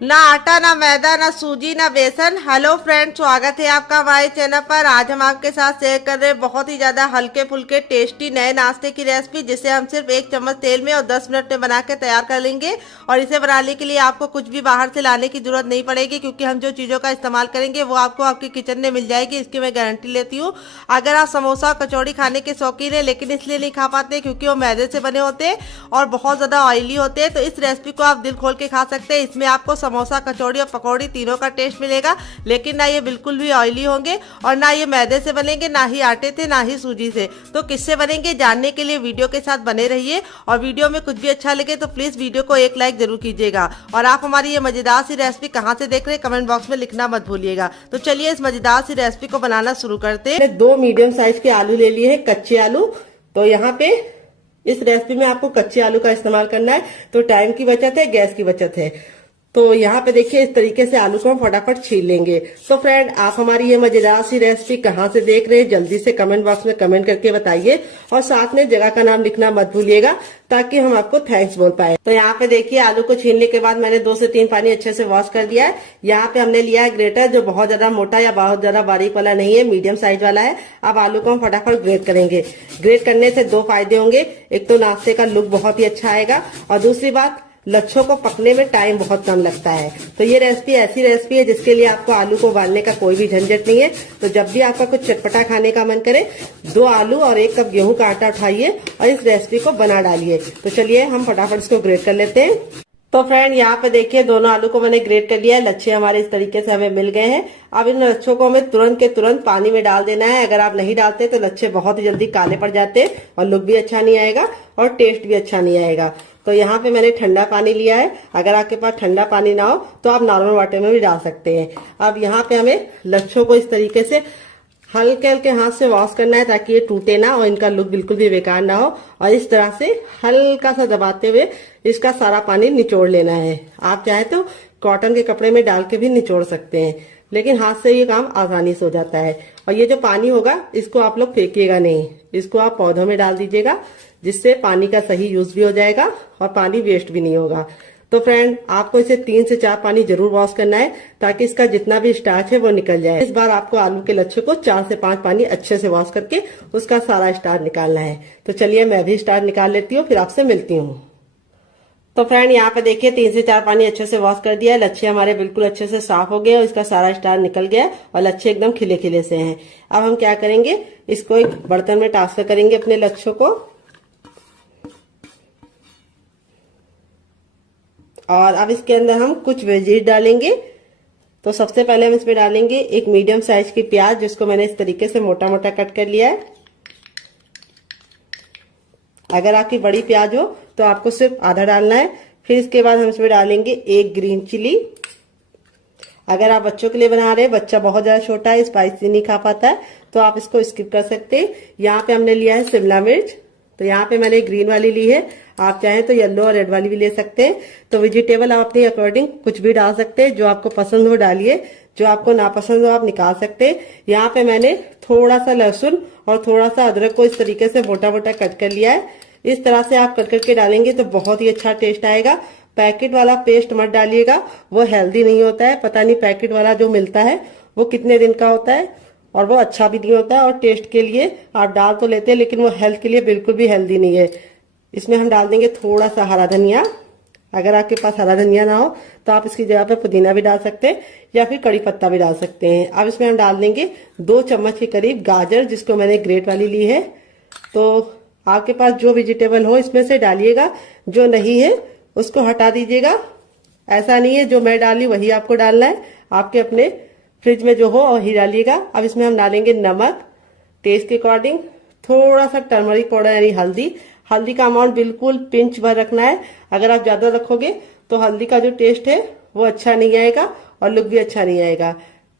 ना आटा ना मैदा ना सूजी ना बेसन। हेलो फ्रेंड, स्वागत है आपका हमारे चैनल पर। आज हम आपके साथ शेयर कर रहे हैं बहुत ही ज्यादा हल्के फुल्के टेस्टी नए नाश्ते की रेसिपी, जिसे हम सिर्फ 1 चम्मच तेल में और 10 मिनट में बना के तैयार कर लेंगे। और इसे बनाने के लिए आपको कुछ भी बाहर से लाने की जरूरत नहीं पड़ेगी, क्योंकि हम जो चीजों का इस्तेमाल करेंगे वो आपको आपके किचन में मिल जाएगी, इसकी मैं गारंटी लेती हूँ। अगर आप समोसा और कचौड़ी खाने के शौकीन है लेकिन इसलिए नहीं खा पाते क्योंकि वो मैदे से बने होते हैं और बहुत ज्यादा ऑयली होते हैं, तो इस रेसिपी को आप दिल खोल के खा सकते हैं। इसमें आपको समोसा, कचौड़ी और पकौड़ी तीनों का टेस्ट मिलेगा, लेकिन ना ये बिल्कुल भी ऑयली होंगे और ना ये मैदे से बनेंगे, ना ही आटे से, ना ही सूजी से। तो किससे बनेंगे जानने के लिए वीडियो के साथ बने रहिए। और वीडियो में कुछ भी अच्छा लगे तो प्लीज वीडियो को एक लाइक जरूर कीजिएगा। और आप हमारी ये मजेदार सी रेसिपी कहाँ से देख रहे हैं कमेंट बॉक्स में लिखना मत भूलिएगा। तो चलिए इस मजेदार सी रेसिपी को बनाना शुरू करते हैं। 2 मीडियम साइज के आलू ले लिए हैं, कच्चे आलू। तो यहाँ पे इस रेसिपी में आपको कच्चे आलू का इस्तेमाल करना है, तो टाइम की बचत है, गैस की बचत है। तो यहाँ पे देखिए इस तरीके से आलू को हम फटाफट छील लेंगे। तो फ्रेंड, आप हमारी ये मजेदार सी रेसिपी कहाँ से देख रहे हैं जल्दी से कमेंट बॉक्स में कमेंट करके बताइए, और साथ में जगह का नाम लिखना मत भूलिएगा ताकि हम आपको थैंक्स बोल पाए। तो यहाँ पे देखिए आलू को छीलने के बाद मैंने 2 से 3 पानी अच्छे से वॉश कर दिया है। यहाँ पे हमने लिया है ग्रेटर, जो बहुत ज्यादा मोटा या बहुत ज्यादा बारीक वाला नहीं है, मीडियम साइज वाला है। अब आलू को हम फटाफट ग्रेट करेंगे। ग्रेट करने से 2 फायदे होंगे, एक तो नाश्ते का लुक बहुत ही अच्छा आएगा, और दूसरी बात लच्छों को पकने में टाइम बहुत कम लगता है। तो ये रेसिपी ऐसी रेसिपी है जिसके लिए आपको आलू को उबालने का कोई भी झंझट नहीं है। तो जब भी आपका कुछ चटपटा खाने का मन करे, 2 आलू और 1 कप गेहूं का आटा उठाइए और इस रेसिपी को बना डालिए। तो चलिए हम फटाफट इसको ग्रेट कर लेते हैं। तो फ्रेंड, यहाँ पे देखिए दोनों आलू को मैंने ग्रेट कर लिया है। लच्छे हमारे इस तरीके से हमें मिल गए हैं। अब इन लच्छों को हमें तुरंत के तुरंत पानी में डाल देना है। अगर आप नहीं डालते तो लच्छे बहुत ही जल्दी काले पड़ जाते हैं और लुक भी अच्छा नहीं आएगा और टेस्ट भी अच्छा नहीं आएगा। तो यहाँ पे मैंने ठंडा पानी लिया है। अगर आपके पास ठंडा पानी ना हो तो आप नॉर्मल वाटर में भी डाल सकते हैं। अब यहाँ पे हमें लच्छों को इस तरीके से हल्के हल्के हाथ से वॉश करना है ताकि ये टूटे ना और इनका लुक बिल्कुल भी बेकार ना हो। और इस तरह से हल्का सा दबाते हुए इसका सारा पानी निचोड़ लेना है। आप चाहे तो कॉटन के कपड़े में डाल के भी निचोड़ सकते हैं, लेकिन हाथ से ये काम आसानी से हो जाता है। और ये जो पानी होगा इसको आप लोग फेंकिएगा नहीं, इसको आप पौधों में डाल दीजिएगा, जिससे पानी का सही यूज भी हो जाएगा और पानी वेस्ट भी नहीं होगा। तो फ्रेंड, आपको इसे 3 से 4 पानी जरूर वॉश करना है ताकि इसका जितना भी स्टार्च है वो निकल जाए। इस बार आपको आलू के लच्छे को 4 से 5 पानी अच्छे से वॉश करके उसका सारा स्टार्च निकालना है। तो चलिए मैं भी स्टार्च निकाल लेती हूँ, फिर आपसे मिलती हूँ। तो फ्रेंड, यहाँ पे देखिए 3 से 4 पानी अच्छे से वॉश कर दिया है। लच्छे हमारे बिल्कुल अच्छे से साफ हो गए और इसका सारा स्टार्च निकल गया और लच्छे एकदम खिले खिले से हैं। अब हम क्या करेंगे, इसको एक बर्तन में ट्रांसफर करेंगे अपने लच्छों को। और अब इसके अंदर हम कुछ वेजीज डालेंगे। तो सबसे पहले हम इसमें डालेंगे एक मीडियम साइज की प्याज, जिसको मैंने इस तरीके से मोटा मोटा कट कर लिया है। अगर आपकी बड़ी प्याज हो तो आपको सिर्फ आधा डालना है। फिर इसके बाद हम इसमें डालेंगे 1 ग्रीन चिली। अगर आप बच्चों के लिए बना रहे हैं, बच्चा बहुत ज्यादा छोटा है, स्पाइसी नहीं खा पाता है, तो आप इसको स्किप कर सकते हैं। यहाँ पे हमने लिया है शिमला मिर्च। तो यहाँ पे मैंने ग्रीन वाली ली है, आप चाहें तो येलो और रेड वाली भी ले सकते हैं। तो वेजिटेबल आप अपने अकॉर्डिंग कुछ भी डाल सकते हैं, जो आपको पसंद हो डालिए, जो आपको नापसंद हो आप निकाल सकते हैं। यहाँ पे मैंने थोड़ा सा लहसुन और थोड़ा सा अदरक को इस तरीके से मोटा मोटा कट कर लिया है। इस तरह से आप कट करके डालेंगे तो बहुत ही अच्छा टेस्ट आएगा। पैकेट वाला पेस्ट मत डालिएगा, वो हेल्दी नहीं होता है। पता नहीं पैकेट वाला जो मिलता है वो कितने दिन का होता है और वो अच्छा भी नहीं होता है। और टेस्ट के लिए आप डाल तो लेते हैं, लेकिन वो हेल्थ के लिए बिल्कुल भी हेल्दी नहीं है। इसमें हम डाल देंगे थोड़ा सा हरा धनिया। अगर आपके पास हरा धनिया ना हो तो आप इसकी जगह पे पुदीना भी डाल सकते हैं या फिर कड़ी पत्ता भी डाल सकते हैं। अब इसमें हम डाल देंगे 2 चम्मच के करीब गाजर, जिसको मैंने ग्रेट वाली ली है। तो आपके पास जो वेजिटेबल हो इसमें से डालिएगा, जो नहीं है उसको हटा दीजिएगा। ऐसा नहीं है जो मैं डाली वही आपको डालना है, आपके अपने फ्रिज में जो हो वही डालिएगा। अब इसमें हम डालेंगे नमक टेस्ट के अकॉर्डिंग, थोड़ा सा टर्मरिक पाउडर यानी हल्दी। हल्दी का अमाउंट बिल्कुल पिंच भर रखना है। अगर आप ज्यादा रखोगे तो हल्दी का जो टेस्ट है वो अच्छा नहीं आएगा और लुक भी अच्छा नहीं आएगा।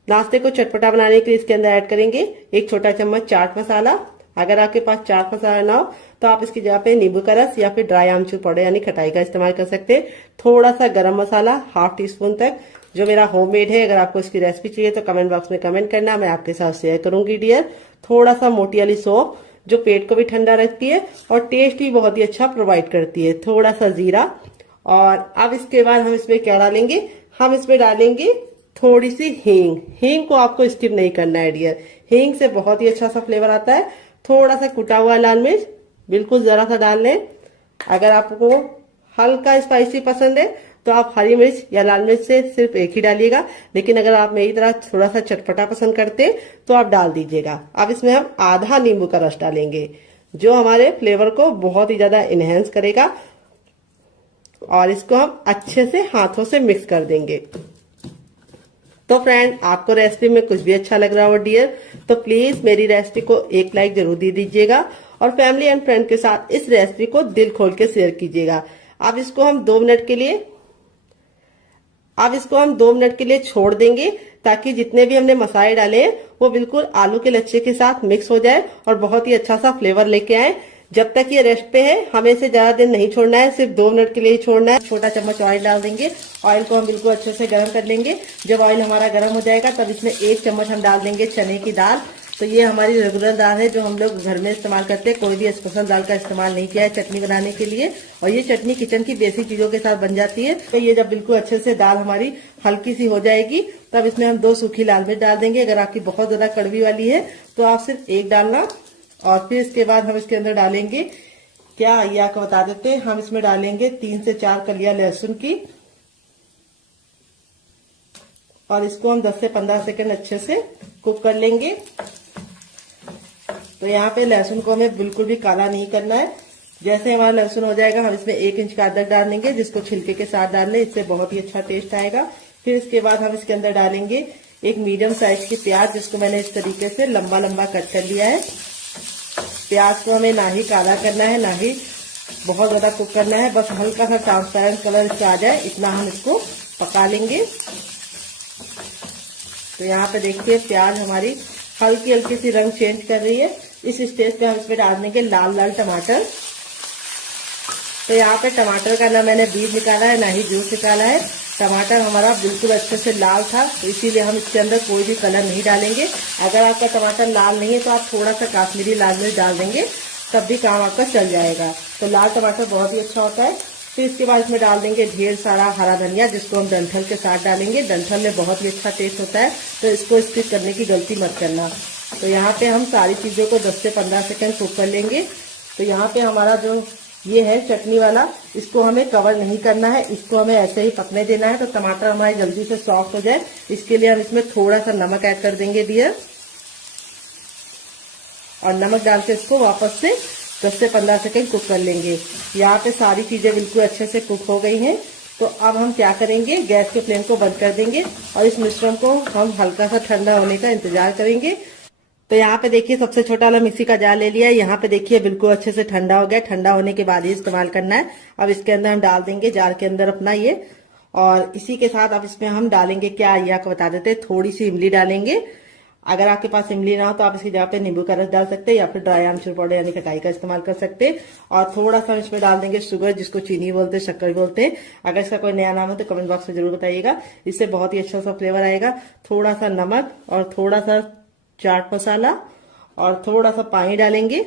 नाश्ते को चटपटा बनाने के लिए इसके अंदर ऐड करेंगे 1 छोटा चम्मच चाट मसाला। अगर आपके पास चाट मसाला ना हो तो आप इसकी जगह पे नींबू का रस या फिर ड्राई आमचूर पाउडर यानी खटाई का इस्तेमाल कर सकते हैं। थोड़ा सा गरम मसाला 1/2 टीस्पून तक, जो मेरा होममेड है। अगर आपको इसकी रेसिपी चाहिए तो कमेंट बॉक्स में कमेंट करना, मैं आपके साथ शेयर करूंगी डियर। थोड़ा सा मोटी वाली सौंफ, जो पेट को भी ठंडा रखती है और टेस्ट भी बहुत ही अच्छा प्रोवाइड करती है। थोड़ा सा जीरा और अब इसके बाद हम इसमें क्या डालेंगे, हम इसमें डालेंगे थोड़ी सी हींग। हींग को आपको स्किप नहीं करना है डियर, हींग से बहुत ही अच्छा सा फ्लेवर आता है। थोड़ा सा कुटा हुआ लाल मिर्च, बिल्कुल जरा सा डाल लें। अगर आपको हल्का स्पाइसी पसंद है तो आप हरी मिर्च या लाल मिर्च से सिर्फ एक ही डालिएगा, लेकिन अगर आप मेरी तरह थोड़ा सा चटपटा पसंद करते हैं तो आप डाल दीजिएगा। अब इसमें हम आधा नींबू का रस डालेंगे, जो हमारे फ्लेवर को बहुत ही ज्यादा इनहेंस करेगा। और इसको हम अच्छे से हाथों से मिक्स कर देंगे। तो फ्रेंड, आपको रेसिपी में कुछ भी अच्छा लग रहा हो डियर, तो प्लीज मेरी रेसिपी को एक लाइक जरूर दे दीजिएगा और फैमिली एंड फ्रेंड के साथ इस रेसिपी को दिल खोल के शेयर कीजिएगा। अब इसको हम 2 मिनट के लिए छोड़ देंगे, ताकि जितने भी हमने मसाले डाले हैं वो बिल्कुल आलू के लच्छे के साथ मिक्स हो जाए और बहुत ही अच्छा सा फ्लेवर लेके आए। जब तक ये रेस्ट पे है, हमें इसे ज्यादा देर नहीं छोड़ना है, सिर्फ 2 मिनट के लिए ही छोड़ना है। छोटा चम्मच ऑयल डाल देंगे। ऑयल को हम बिल्कुल अच्छे से गर्म कर लेंगे। जब ऑयल हमारा गर्म हो जाएगा तब इसमें 1 चम्मच हम डाल देंगे चने की दाल। तो ये हमारी रेगुलर दाल है जो हम लोग घर में इस्तेमाल करते हैं, कोई भी स्पेशल दाल का इस्तेमाल नहीं किया है चटनी बनाने के लिए। और ये चटनी किचन की बेसिक चीजों के साथ बन जाती है। तो ये जब बिल्कुल अच्छे से दाल हमारी हल्की सी हो जाएगी, तब इसमें हम 2 सूखी लाल मिर्च डाल देंगे। अगर आपकी बहुत ज्यादा कड़वी वाली है तो आप सिर्फ 1 डालना। और फिर इसके बाद हम इसके अंदर डालेंगे, क्या ये आपको बता देते हैं, हम इसमें डालेंगे 3 से 4 कलियां लहसुन की। और इसको हम 10 से 15 सेकंड अच्छे से कुक कर लेंगे। तो यहाँ पे लहसुन को हमें बिल्कुल भी काला नहीं करना है। जैसे हमारा लहसुन हो जाएगा, हम इसमें 1 इंच का अदरक डाल देंगे, जिसको छिलके के साथ डाल लें, इससे बहुत ही अच्छा टेस्ट आएगा। फिर इसके बाद हम इसके अंदर डालेंगे एक मीडियम साइज की प्याज, जिसको मैंने इस तरीके से लंबा लंबा कट कर लिया है। प्याज को हमें ना ही काला करना है, ना ही बहुत ज्यादा कुक करना है, बस हल्का सा ट्रांसपेरेंट कलर इसका आ जाए, इतना हम इसको पका लेंगे। तो यहाँ पे देखिए प्याज हमारी हल्की हल्की सी रंग चेंज कर रही है। इस स्टेज पे हम इसमें डाल देंगे लाल लाल टमाटर। तो यहाँ पे टमाटर का ना मैंने बीज निकाला है, ना ही जूस निकाला है। टमाटर हमारा बिल्कुल अच्छे से लाल था, तो इसीलिए हम इसके अंदर कोई भी कलर नहीं डालेंगे। अगर आपका टमाटर लाल नहीं है तो आप थोड़ा सा काश्मीरी लाल मिर्च डाल देंगे, तब भी काम आपका चल जाएगा। तो लाल टमाटर बहुत ही अच्छा होता है। फिर इसके बाद इसमें डाल देंगे ढेर सारा हरा धनिया, जिसको हम डंठल के साथ डालेंगे। डंठल में बहुत ही अच्छा टेस्ट होता है, तो इसको स्किप करने की गलती मत करना। तो यहाँ पे हम सारी चीजों को 10 से 15 सेकंड कुक कर लेंगे। तो यहाँ पे हमारा जो ये है चटनी वाला, इसको हमें कवर नहीं करना है, इसको हमें ऐसे ही पकने देना है। तो टमाटर हमारे जल्दी से सॉफ्ट हो जाए, इसके लिए हम इसमें थोड़ा सा नमक ऐड कर देंगे डियर। और नमक डाल के इसको वापस से 10 से 15 सेकंड कुक कर लेंगे। यहाँ पे सारी चीजें बिल्कुल अच्छे से कुक हो गई हैं। तो अब हम क्या करेंगे, गैस के फ्लेम को बंद कर देंगे और इस मिश्रण को हम हल्का सा ठंडा होने का इंतजार करेंगे। तो यहाँ पे देखिए सबसे छोटा वाला मिक्सी का जार ले लिया है। यहाँ पे देखिए बिल्कुल अच्छे से ठंडा हो गया। ठंडा होने के बाद ही इस्तेमाल करना है। अब इसके अंदर हम डाल देंगे जार के अंदर अपना ये, और इसी के साथ अब इसमें हम डालेंगे, क्या ये आपको बता देते हैं, थोड़ी सी इमली डालेंगे। अगर आपके पास इमली ना हो तो आप इसकी जगह पे नींबू का रस डाल सकते हैं, या फिर ड्राई आमचूर पाउडर यानी खटाई का इस्तेमाल कर सकते हैं। और थोड़ा सा इसमें डाल देंगे शुगर, जिसको चीनी बोलते हैं, शक्कर बोलते हैं। अगर इसका कोई नया नाम हो तो कमेंट बॉक्स में जरूर बताइएगा, इससे बहुत ही अच्छा सा फ्लेवर आएगा। थोड़ा सा नमक और थोड़ा सा चाट मसाला और थोड़ा सा पानी डालेंगे।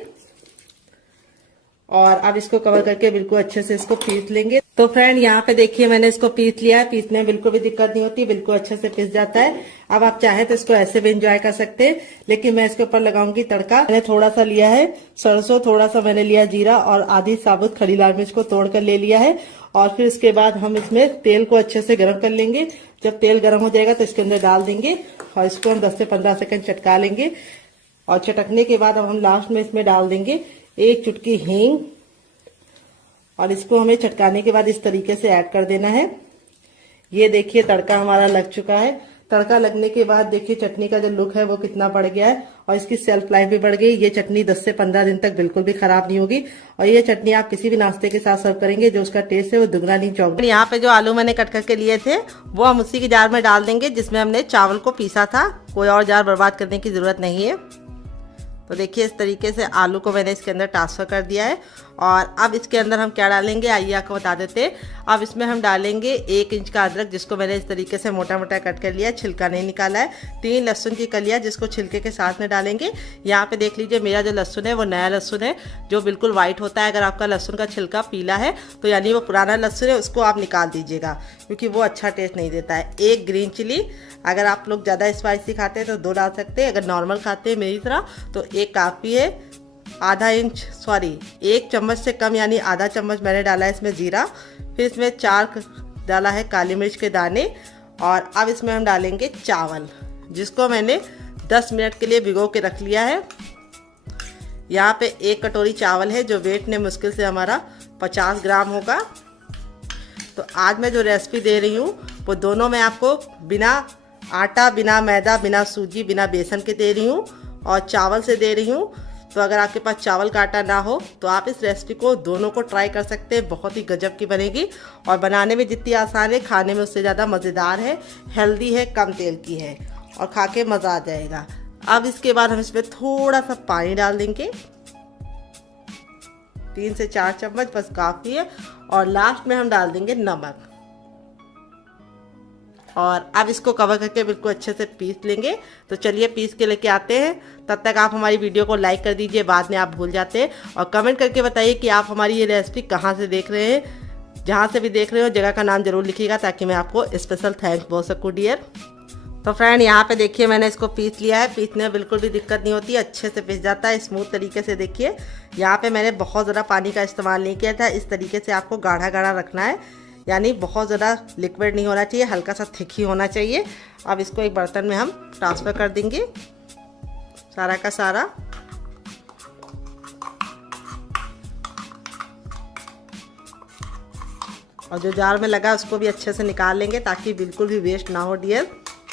और अब इसको कवर करके बिल्कुल अच्छे से इसको पीस लेंगे। तो फ्रेंड यहाँ पे देखिए मैंने इसको पीस लिया है। पीसने में बिल्कुल भी दिक्कत नहीं होती, बिल्कुल अच्छे से पीस जाता है। अब आप चाहे तो इसको ऐसे भी एंजॉय कर सकते हैं, लेकिन मैं इसके ऊपर लगाऊंगी तड़का। मैंने थोड़ा सा लिया है सरसों, थोड़ा सा मैंने लिया जीरा और आधी साबुत खड़ी लाल मिर्च को तोड़ कर ले लिया है। और फिर इसके बाद हम इसमें तेल को अच्छे से गर्म कर लेंगे। जब तेल गर्म हो जाएगा तो इसके अंदर डाल देंगे और इसको हम 10 से 15 सेकंड चटका लेंगे। और चटकने के बाद अब हम लास्ट में इसमें डाल देंगे 1 चुटकी हींग, और इसको हमें चटकाने के बाद इस तरीके से ऐड कर देना है। ये देखिए तड़का हमारा लग चुका है। तड़का लगने के बाद देखिए चटनी का जो लुक है वो कितना बढ़ गया है, और इसकी शेल्फ लाइफ भी बढ़ गई। ये चटनी 10 से 15 दिन तक बिल्कुल भी खराब नहीं होगी। और ये चटनी आप किसी भी नाश्ते के साथ सर्व करेंगे, जो उसका टेस्ट है वो दुगना नहीं चौगुना। यहाँ पे जो आलू मैंने कट करके लिए थे वो हम उसी के जार में डाल देंगे जिसमें हमने चावल को पीसा था। कोई और जार बर्बाद करने की जरूरत नहीं है। तो देखिए इस तरीके से आलू को मैंने इसके अंदर ट्रांसफ़र कर दिया है। और अब इसके अंदर हम क्या डालेंगे आइए आपको बता देते हैं। अब इसमें हम डालेंगे 1 इंच का अदरक जिसको मैंने इस तरीके से मोटा मोटा कट कर लिया है, छिलका नहीं निकाला है। 3 लहसुन की कलियाँ जिसको छिलके के साथ में डालेंगे। यहाँ पे देख लीजिए मेरा जो लहसुन है वो नया लहसुन है जो बिल्कुल वाइट होता है। अगर आपका लहसुन का छिलका पीला है तो यानी वो पुराना लहसुन है, उसको आप निकाल दीजिएगा क्योंकि वो अच्छा टेस्ट नहीं देता है। 1 ग्रीन चिली, अगर आप लोग ज़्यादा स्पाइसी खाते हैं तो 2 डाल सकते हैं, अगर नॉर्मल खाते हैं मेरी तरह तो 1 काफ़ी है। 1 चम्मच से कम यानी आधा चम्मच मैंने डाला है इसमें जीरा। फिर इसमें 4 डाला है काली मिर्च के दाने। और अब इसमें हम डालेंगे चावल जिसको मैंने 10 मिनट के लिए भिगो के रख लिया है। यहाँ पे 1 कटोरी चावल है जो वेट ने मुश्किल से हमारा 50 ग्राम होगा। तो आज मैं जो रेसिपी दे रही हूँ वो दोनों मैं आपको बिना आटा, बिना मैदा, बिना सूजी, बिना बेसन के दे रही हूँ और चावल से दे रही हूँ। तो अगर आपके पास चावल का आटा ना हो तो आप इस रेसिपी को दोनों को ट्राई कर सकते हैं, बहुत ही गजब की बनेगी और बनाने में जितनी आसान है खाने में उससे ज़्यादा मज़ेदार है, हेल्दी है, कम तेल की है और खा के मज़ा आ जाएगा। अब इसके बाद हम इसमें थोड़ा सा पानी डाल देंगे, 3 से 4 चम्मच बस काफ़ी है। और लास्ट में हम डाल देंगे नमक। और अब इसको कवर करके बिल्कुल अच्छे से पीस लेंगे। तो चलिए पीस के लेके आते हैं। तब तक आप हमारी वीडियो को लाइक कर दीजिए, बाद में आप भूल जाते हैं। और कमेंट करके बताइए कि आप हमारी ये रेसिपी कहाँ से देख रहे हैं। जहाँ से भी देख रहे हो जगह का नाम ज़रूर लिखिएगा ताकि मैं आपको स्पेशल थैंक्स बोल सकूँ डियर। तो फ्रेंड यहाँ पे देखिए मैंने इसको पीस लिया है। पीसने में बिल्कुल भी दिक्कत नहीं होती, अच्छे से पीस जाता है स्मूथ तरीके से। देखिए यहाँ पे मैंने बहुत ज़्यादा पानी का इस्तेमाल नहीं किया था। इस तरीके से आपको गाढ़ा गाढ़ा रखना है, यानी बहुत ज़्यादा लिक्विड नहीं होना चाहिए, हल्का सा थिक ही होना चाहिए। अब इसको एक बर्तन में हम ट्रांसफ़र कर देंगे सारा का सारा। और जो जार में लगा उसको भी अच्छे से निकाल लेंगे ताकि बिल्कुल भी वेस्ट ना हो डियर,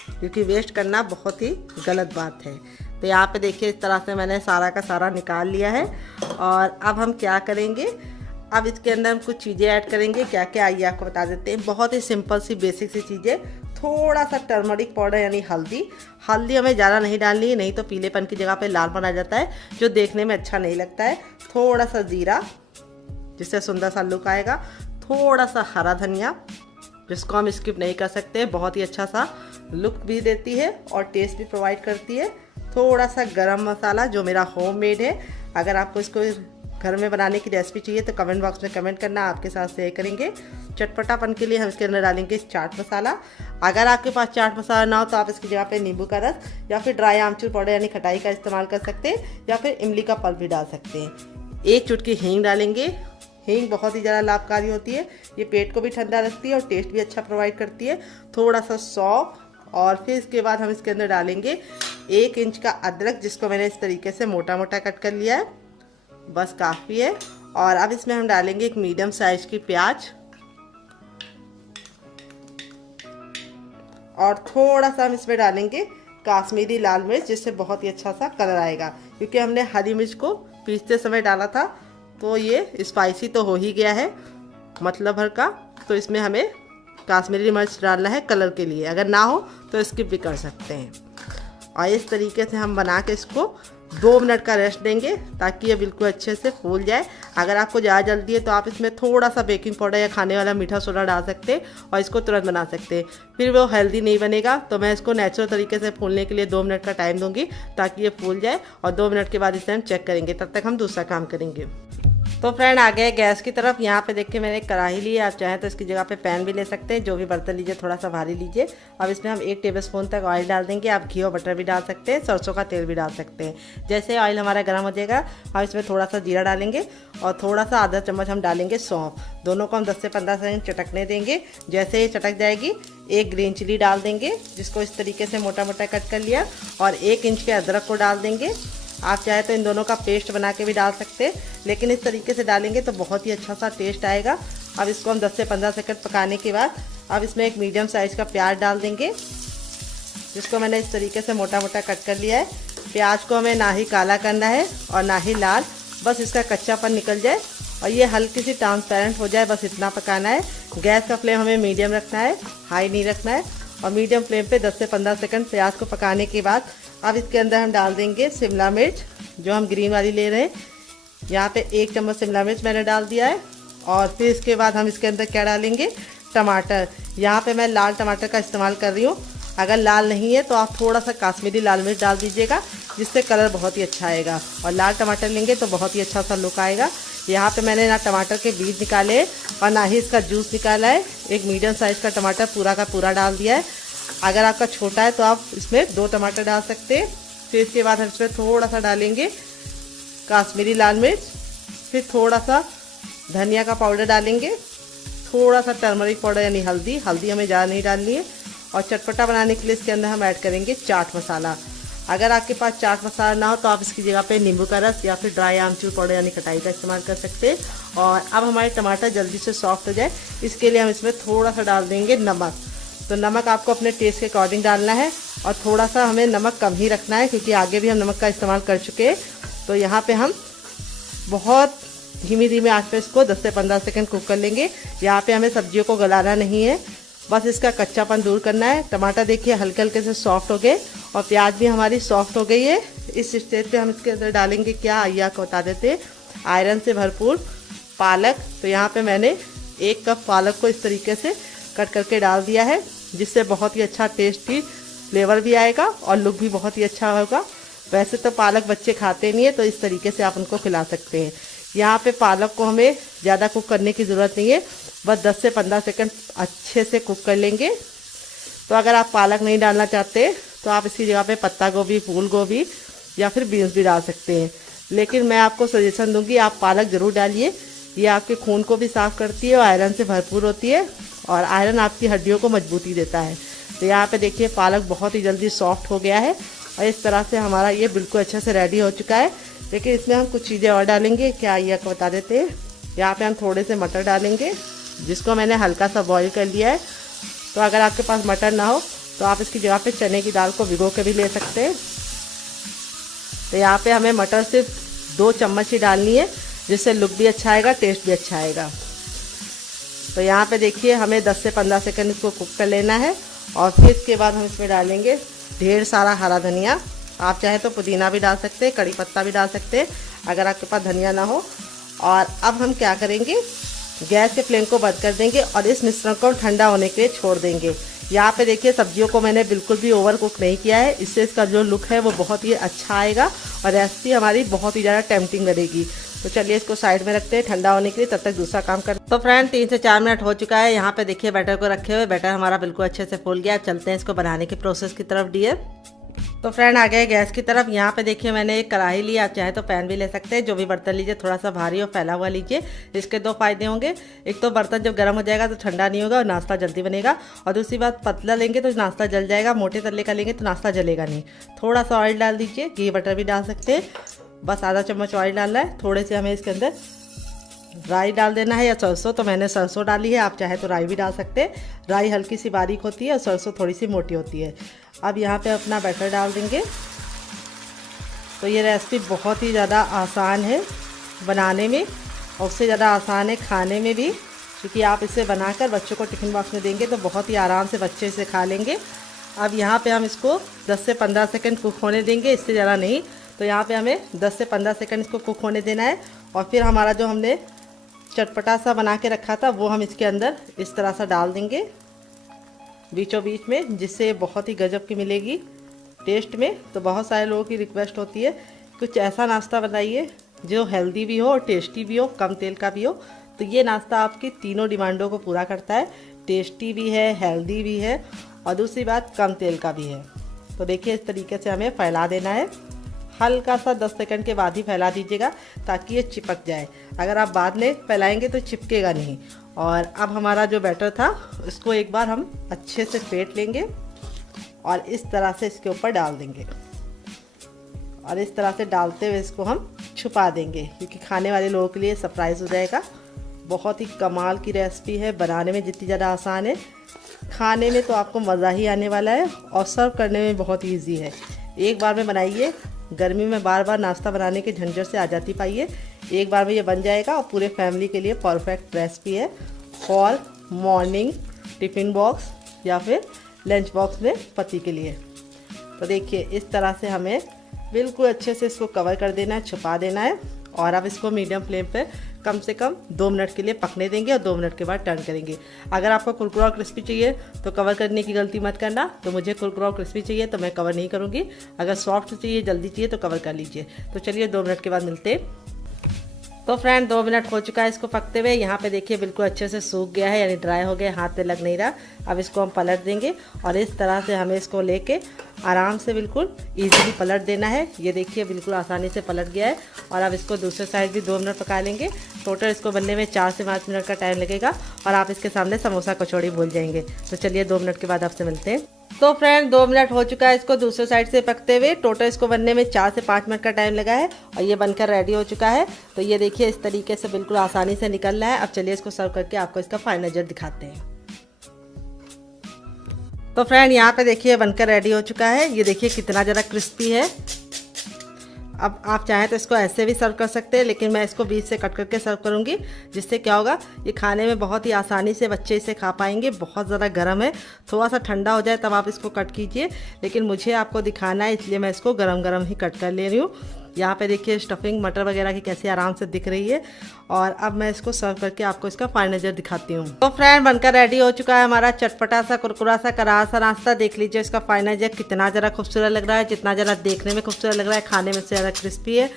क्योंकि वेस्ट करना बहुत ही गलत बात है। तो यहाँ पे देखिए इस तरह से मैंने सारा का सारा निकाल लिया है। और अब हम क्या करेंगे, अब इसके अंदर हम कुछ चीज़ें ऐड करेंगे। क्या क्या आइए आपको बता देते हैं। बहुत ही सिंपल सी बेसिक सी चीज़ें। थोड़ा सा टर्मरिक पाउडर यानी हल्दी। हल्दी हमें ज़्यादा नहीं डालनी है, नहीं तो पीलेपन की जगह पे लालपन आ जाता है जो देखने में अच्छा नहीं लगता है। थोड़ा सा जीरा जिससे सुंदर सा लुक आएगा। थोड़ा सा हरा धनिया जिसको हम स्किप नहीं कर सकते, बहुत ही अच्छा सा लुक भी देती है और टेस्ट भी प्रोवाइड करती है। थोड़ा सा गरम मसाला जो मेरा होममेड है। अगर आपको इसको घर में बनाने की रेसिपी चाहिए तो कमेंट बॉक्स में कमेंट करना, आपके साथ शेयर करेंगे। चटपटापन के लिए हम इसके अंदर डालेंगे चाट मसाला। अगर आपके पास चाट मसाला ना हो तो आप इसकी जगह पे नींबू का रस या फिर ड्राई आमचूर पाउडर यानी खटाई का इस्तेमाल कर सकते हैं, या फिर इमली का पल्प भी डाल सकते हैं। 1 चुटकी हींग डालेंगे। हींग बहुत ही ज़्यादा लाभकारी होती है, ये पेट को भी ठंडा रखती है और टेस्ट भी अच्छा प्रोवाइड करती है। थोड़ा सा सौंफ। और फिर इसके बाद हम इसके अंदर डालेंगे 1 इंच का अदरक जिसको मैंने इस तरीके से मोटा मोटा कट कर लिया है, बस काफ़ी है। और अब इसमें हम डालेंगे 1 मीडियम साइज की प्याज और थोड़ा सा हम इसमें डालेंगे काश्मीरी लाल मिर्च जिससे बहुत ही अच्छा सा कलर आएगा। क्योंकि हमने हरी मिर्च को पीसते समय डाला था तो ये स्पाइसी तो हो ही गया है मतलब भर का, तो इसमें हमें काश्मीरी मिर्च डालना है कलर के लिए। अगर ना हो तो स्किप भी कर सकते हैं। और इस तरीके से हम बना के इसको 2 मिनट का रेस्ट देंगे ताकि ये बिल्कुल अच्छे से फूल जाए। अगर आपको ज़्यादा जल्दी है तो आप इसमें थोड़ा सा बेकिंग पाउडर या खाने वाला मीठा सोडा डाल सकते हैं और इसको तुरंत बना सकते हैं। फिर वो हेल्दी नहीं बनेगा, तो मैं इसको नेचुरल तरीके से फूलने के लिए 2 मिनट का टाइम दूंगी ताकि ये फूल जाए। और 2 मिनट के बाद इसे हम चेक करेंगे, तब तक हम दूसरा काम करेंगे। तो फ्रेंड आ गए गैस की तरफ। यहाँ पे देखिए मैंने एक कढ़ाई ली है, आप चाहें तो इसकी जगह पे पैन भी ले सकते हैं, जो भी बर्तन लीजिए थोड़ा सा भारी लीजिए। अब इसमें हम 1 टेबलस्पून तक ऑयल डाल देंगे। आप घी और बटर भी डाल सकते हैं, सरसों का तेल भी डाल सकते हैं। जैसे ऑयल हमारा गर्म हो जाएगा हम इसमें थोड़ा सा जीरा डालेंगे और थोड़ा सा आधा चम्मच हम डालेंगे सौंफ। दोनों को हम 10 से 15 सेकंड चटकने देंगे। जैसे ये चटक जाएगी 1 ग्रीन चिली डाल देंगे जिसको इस तरीके से मोटा मोटा कट कर लिया, और 1 इंच के अदरक को डाल देंगे। आप चाहे तो इन दोनों का पेस्ट बना के भी डाल सकते हैं, लेकिन इस तरीके से डालेंगे तो बहुत ही अच्छा सा टेस्ट आएगा। अब इसको हम 10 से 15 सेकंड पकाने के बाद अब इसमें 1 मीडियम साइज़ का प्याज डाल देंगे जिसको मैंने इस तरीके से मोटा मोटा कट कर लिया है। प्याज को हमें ना ही काला करना है और ना ही लाल, बस इसका कच्चापन निकल जाए और ये हल्की सी ट्रांसपेरेंट हो जाए, बस इतना पकाना है। गैस का फ्लेम हमें मीडियम रखना है, हाई नहीं रखना है। और मीडियम फ्लेम पे 10 से 15 सेकंड प्याज को पकाने के बाद अब इसके अंदर हम डाल देंगे शिमला मिर्च, जो हम ग्रीन वाली ले रहे हैं। यहाँ पे 1 चम्मच शिमला मिर्च मैंने डाल दिया है। और फिर इसके बाद हम इसके अंदर क्या डालेंगे, टमाटर। यहाँ पे मैं लाल टमाटर का इस्तेमाल कर रही हूँ। अगर लाल नहीं है तो आप थोड़ा सा काश्मीरी लाल मिर्च डाल दीजिएगा, जिससे कलर बहुत ही अच्छा आएगा। और लाल टमाटर लेंगे तो बहुत ही अच्छा सा लुक आएगा। यहाँ पे मैंने ना टमाटर के बीज निकाले और ना ही इसका जूस निकाला है। एक मीडियम साइज़ का टमाटर पूरा का पूरा डाल दिया है। अगर आपका छोटा है तो आप इसमें 2 टमाटर डाल सकते हैं। फिर इसके बाद हम इसमें थोड़ा सा डालेंगे काश्मीरी लाल मिर्च, फिर थोड़ा सा धनिया का पाउडर डालेंगे, थोड़ा सा टर्मरिक पाउडर यानी हल्दी हमें ज़्यादा नहीं डालनी है। और चटपटा बनाने के लिए इसके अंदर हम ऐड करेंगे चाट मसाला। अगर आपके पास चाट मसाला ना हो तो आप इसकी जगह पे नींबू का रस या फिर ड्राई आमचूर पाउडर यानी खटाई का इस्तेमाल कर सकते हैं। और अब हमारे टमाटर जल्दी से सॉफ्ट हो जाए, इसके लिए हम इसमें थोड़ा सा डाल देंगे नमक। तो नमक आपको अपने टेस्ट के अकॉर्डिंग डालना है और थोड़ा सा हमें नमक कम ही रखना है, क्योंकि आगे भी हम नमक का इस्तेमाल कर चुके हैं। तो यहाँ पे हम बहुत धीमी आंच पे इसको 10 से 15 सेकंड कुक कर लेंगे। यहाँ पे हमें सब्जियों को गलाना नहीं है, बस इसका कच्चापन दूर करना है। टमाटर देखिए हल्के हल्के से सॉफ्ट हो गए और प्याज भी हमारी सॉफ्ट हो गई है। इस स्टेज पे हम इसके अंदर डालेंगे क्या, आइए आपको बता देते हैं, आयरन से भरपूर पालक। तो यहाँ पे मैंने 1 कप पालक को इस तरीके से कट करके डाल दिया है, जिससे बहुत ही अच्छा टेस्टी फ्लेवर भी आएगा और लुक भी बहुत ही अच्छा होगा। वैसे तो पालक बच्चे खाते नहीं है, तो इस तरीके से आप उनको खिला सकते हैं। यहाँ पे पालक को हमें ज़्यादा कुक करने की ज़रूरत नहीं है, बस 10 से 15 सेकंड अच्छे से कुक कर लेंगे। तो अगर आप पालक नहीं डालना चाहते तो आप इसकी जगह पे पत्ता गोभी, फूल गोभी या फिर बीन्स भी डाल सकते हैं। लेकिन मैं आपको सजेशन दूंगी आप पालक ज़रूर डालिए। ये आपके खून को भी साफ़ करती है और आयरन से भरपूर होती है, और आयरन आपकी हड्डियों को मजबूती देता है। तो यहाँ पे देखिए पालक बहुत ही जल्दी सॉफ्ट हो गया है और इस तरह से हमारा ये बिल्कुल अच्छे से रेडी हो चुका है। लेकिन इसमें हम कुछ चीज़ें और डालेंगे, क्या ये आपको बता देते हैं। यहाँ पे हम थोड़े से मटर डालेंगे, जिसको मैंने हल्का सा बॉईल कर लिया है। तो अगर आपके पास मटर ना हो तो आप इसकी जगह पे चने की दाल को भिगो के भी ले सकते हैं। तो यहाँ पे हमें मटर सिर्फ 2 चम्मच ही डालनी है, जिससे लुक भी अच्छा आएगा, टेस्ट भी अच्छा आएगा। तो यहाँ पे देखिए हमें 10 से 15 सेकंड इसको कुक कर लेना है। और फिर इसके बाद हम इसमें डालेंगे ढेर सारा हरा धनिया। आप चाहे तो पुदीना भी डाल सकते हैं, कड़ी पत्ता भी डाल सकते हैं अगर आपके पास धनिया ना हो। और अब हम क्या करेंगे, गैस के फ्लेम को बंद कर देंगे और इस मिश्रण को ठंडा होने के लिए छोड़ देंगे। यहाँ पे देखिए सब्जियों को मैंने बिल्कुल भी ओवर कुक नहीं किया है, इससे इसका जो लुक है वो बहुत ही अच्छा आएगा और रेसिपी हमारी बहुत ही ज़्यादा टेम्पटिंग बनेगी। तो चलिए इसको साइड में रखते हैं ठंडा होने के लिए, तब तक दूसरा काम करते हैं। तो फ्रेंड 3 से 4 मिनट हो चुका है। यहाँ पे देखिए बैटर को रखे हुए, बैटर हमारा बिल्कुल अच्छे से फूल गया। चलते हैं इसको बनाने की प्रोसेस की तरफ डियर। तो फ्रेंड आ गए गैस की तरफ। यहाँ पे देखिए मैंने एक कढ़ाई ली, आप चाहे तो पैन भी ले सकते हैं। जो भी बर्तन लीजिए थोड़ा सा भारी और फैला हुआ लीजिए। इसके 2 फायदे होंगे, एक तो बर्तन जब गर्म हो जाएगा तो ठंडा नहीं होगा और नाश्ता जल्दी बनेगा, और दूसरी बात पतला लेंगे तो नाश्ता जल जाएगा, मोटे तले का लेंगे तो नाश्ता जलेगा नहीं। थोड़ा सा ऑयल डाल दीजिए, घी बटर भी डाल सकते हैं, बस आधा चम्मच ऑयल डालना है। थोड़े से हमें इसके अंदर राई डाल देना है या सरसों, तो मैंने सरसों डाली है, आप चाहे तो राई भी डाल सकते हैं। राई हल्की सी बारीक होती है और सरसों थोड़ी सी मोटी होती है। अब यहाँ पे अपना बैटर डाल देंगे। तो ये रेसिपी बहुत ही ज़्यादा आसान है बनाने में और उससे ज़्यादा आसान है खाने में भी, क्योंकि आप इसे बनाकर बच्चों को टिफ़िन बॉक्स में देंगे तो बहुत ही आराम से बच्चे इसे खा लेंगे। अब यहाँ पे हम इसको 10 से 15 सेकंड कुक होने देंगे, इससे ज़्यादा नहीं। तो यहाँ पे हमें 10 से 15 सेकंड इसको कुक होने देना है। और फिर हमारा जो हमने चटपटा सा बना के रखा था वो हम इसके अंदर इस तरह सा डाल देंगे बीचों बीच में, जिससे बहुत ही गजब की मिलेगी टेस्ट में। तो बहुत सारे लोगों की रिक्वेस्ट होती है कुछ ऐसा नाश्ता बनाइए जो हेल्दी भी हो और टेस्टी भी हो, कम तेल का भी हो। तो ये नाश्ता आपकी तीनों डिमांडों को पूरा करता है, टेस्टी भी है, हेल्दी भी है और दूसरी बात कम तेल का भी है। तो देखिए इस तरीके से हमें फैला देना है, हल्का सा 10 सेकंड के बाद ही फैला दीजिएगा ताकि ये चिपक जाए। अगर आप बाद में फैलाएंगे तो चिपकेगा नहीं। और अब हमारा जो बैटर था इसको एक बार हम अच्छे से फेंट लेंगे और इस तरह से इसके ऊपर डाल देंगे और इस तरह से डालते हुए इसको हम छुपा देंगे, क्योंकि खाने वाले लोगों के लिए सरप्राइज़ हो जाएगा। बहुत ही कमाल की रेसिपी है, बनाने में जितनी ज़्यादा आसान है खाने में तो आपको मज़ा ही आने वाला है और सर्व करने में बहुत ईजी है। एक बार में बनाइए, गर्मी में बार बार नाश्ता बनाने के झंझट से आज़ादी पाइए। एक बार में ये बन जाएगा और पूरे फैमिली के लिए परफेक्ट रेसिपी है फॉर मॉर्निंग टिफ़िन बॉक्स या फिर लंच बॉक्स में पति के लिए। तो देखिए इस तरह से हमें बिल्कुल अच्छे से इसको कवर कर देना है, छुपा देना है और अब इसको मीडियम फ्लेम पे कम से कम 2 मिनट के लिए पकने देंगे और 2 मिनट के बाद टर्न करेंगे। अगर आपको कुरकुरा और क्रिस्पी चाहिए तो कवर करने की गलती मत करना। तो मुझे कुरकुरा और क्रिस्पी चाहिए तो मैं कवर नहीं करूँगी। अगर सॉफ्ट चाहिए, जल्दी चाहिए तो कवर कर लीजिए। तो चलिए 2 मिनट के बाद मिलते हैं। तो फ्रेंड 2 मिनट हो चुका है इसको पकते हुए। यहाँ पे देखिए बिल्कुल अच्छे से सूख गया है, यानी ड्राई हो गया, हाथ पे लग नहीं रहा। अब इसको हम पलट देंगे और इस तरह से हमें इसको लेके आराम से बिल्कुल इजीली पलट देना है। ये देखिए बिल्कुल आसानी से पलट गया है। और अब इसको दूसरे साइड भी 2 मिनट पका लेंगे। टोटल इसको बनने में 4 से 5 मिनट का टाइम लगेगा और आप इसके सामने समोसा कचौड़ी भूल जाएंगे। तो चलिए 2 मिनट के बाद आपसे मिलते हैं। तो फ्रेंड 2 मिनट हो चुका है इसको दूसरे साइड से पकते हुए। टोटल इसको बनने में 4 से 5 मिनट का टाइम लगा है और ये बनकर रेडी हो चुका है। तो ये देखिए इस तरीके से बिल्कुल आसानी से निकल रहा है। अब चलिए इसको सर्व करके आपको इसका फाइनल नजर दिखाते हैं। तो फ्रेंड यहाँ पे देखिए बनकर रेडी हो चुका है। ये देखिए कितना ज़रा क्रिस्पी है। अब आप चाहें तो इसको ऐसे भी सर्व कर सकते हैं, लेकिन मैं इसको बीच से कट करके सर्व करूंगी, जिससे क्या होगा ये खाने में बहुत ही आसानी से बच्चे इसे खा पाएंगे। बहुत ज़्यादा गर्म है, थोड़ा सा ठंडा हो जाए तब आप इसको कट कीजिए, लेकिन मुझे आपको दिखाना है इसलिए मैं इसको गरम गरम ही कट कर ले रही हूँ। यहाँ पे देखिए स्टफिंग मटर वगैरह की कैसी आराम से दिख रही है। और अब मैं इसको सर्व करके आपको इसका फाइनल नजर दिखाती हूँ। तो फ्रेंड बनकर रेडी हो चुका है हमारा चटपटा सा कुरकुरा सा करारा सा नाश्ता। देख लीजिए इसका फाइनल नजर कितना ज़रा खूबसूरत लग रहा है, जितना ज़रा देखने में खूबसूरत लग रहा है, खाने में से ज़्यादा क्रिस्पी है,